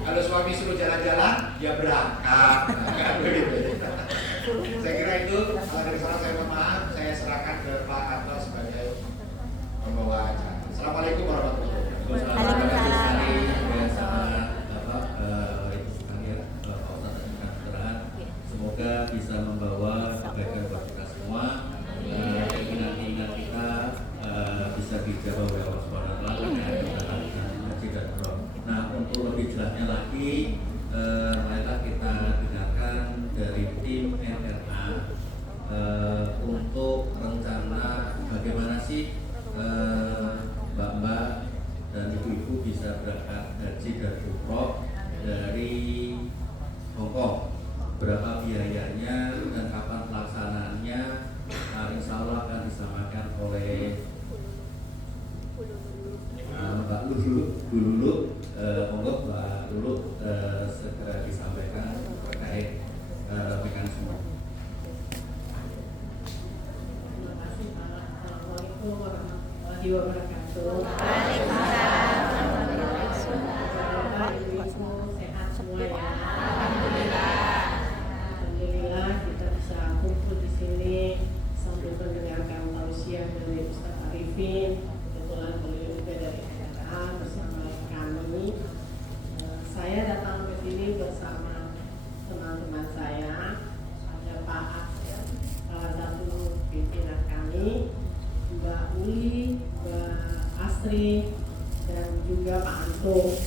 Kalau suami suruh jalan-jalan, dia berangkat. Kan begitu. Saya kira itu. Kalau dari sana saya mohon maaf, saya serahkan ke Pak Anto sebagai pembawa acara. Assalamualaikum warahmatullahi wabarakatuh. Waalaikumsalam. Semoga bisa membawa kebaikan buat kita semua. Keinginan kita bisa dijawab oleh Allah Subhanahu wa taala dengan haji dan umroh. Nah, untuk lebih jelasnya lagi, marilah kita dengarkan dari tim NRA untuk rencana bagaimana sih mbak-mbak dan ibu-ibu bisa berangkat haji dan umroh dari Hongkong. Berapa biayanya dan kapan pelaksanaannya? Insya Allah akan disampaikan oleh Mbak Lulu. Monggo Mbak Lulu segera disampaikan terkait mekanisme. Terima kasih Pak. Assalamualaikum warahmatullahi wabarakatuh. Ibu-ibu sehat semua ya. Alhamdulillah kita bisa kumpul di sini sambil mendengarkan tausiah dari Ustaz Arifin. Kebetulan beliau juga dari NRA bersama kami. Saya datang ke sini bersama teman-teman saya. Ada Pak Akil, salah satu pimpinan kami, Mbak Uli, Mbak Astri, dan juga Pak Anto.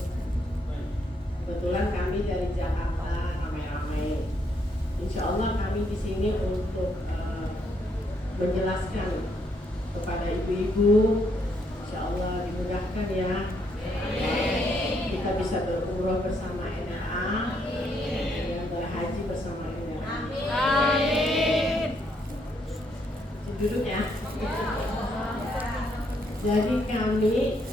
Kebetulan kami dari Jakarta ramai-ramai. Insya Allah kami di sini untuk menjelaskan kepada ibu-ibu. Insya Allah dimudahkan ya. Kita bisa berumrah bersama NRA dan berhaji bersama NRA. Amin. Duduk ya. Jadi kami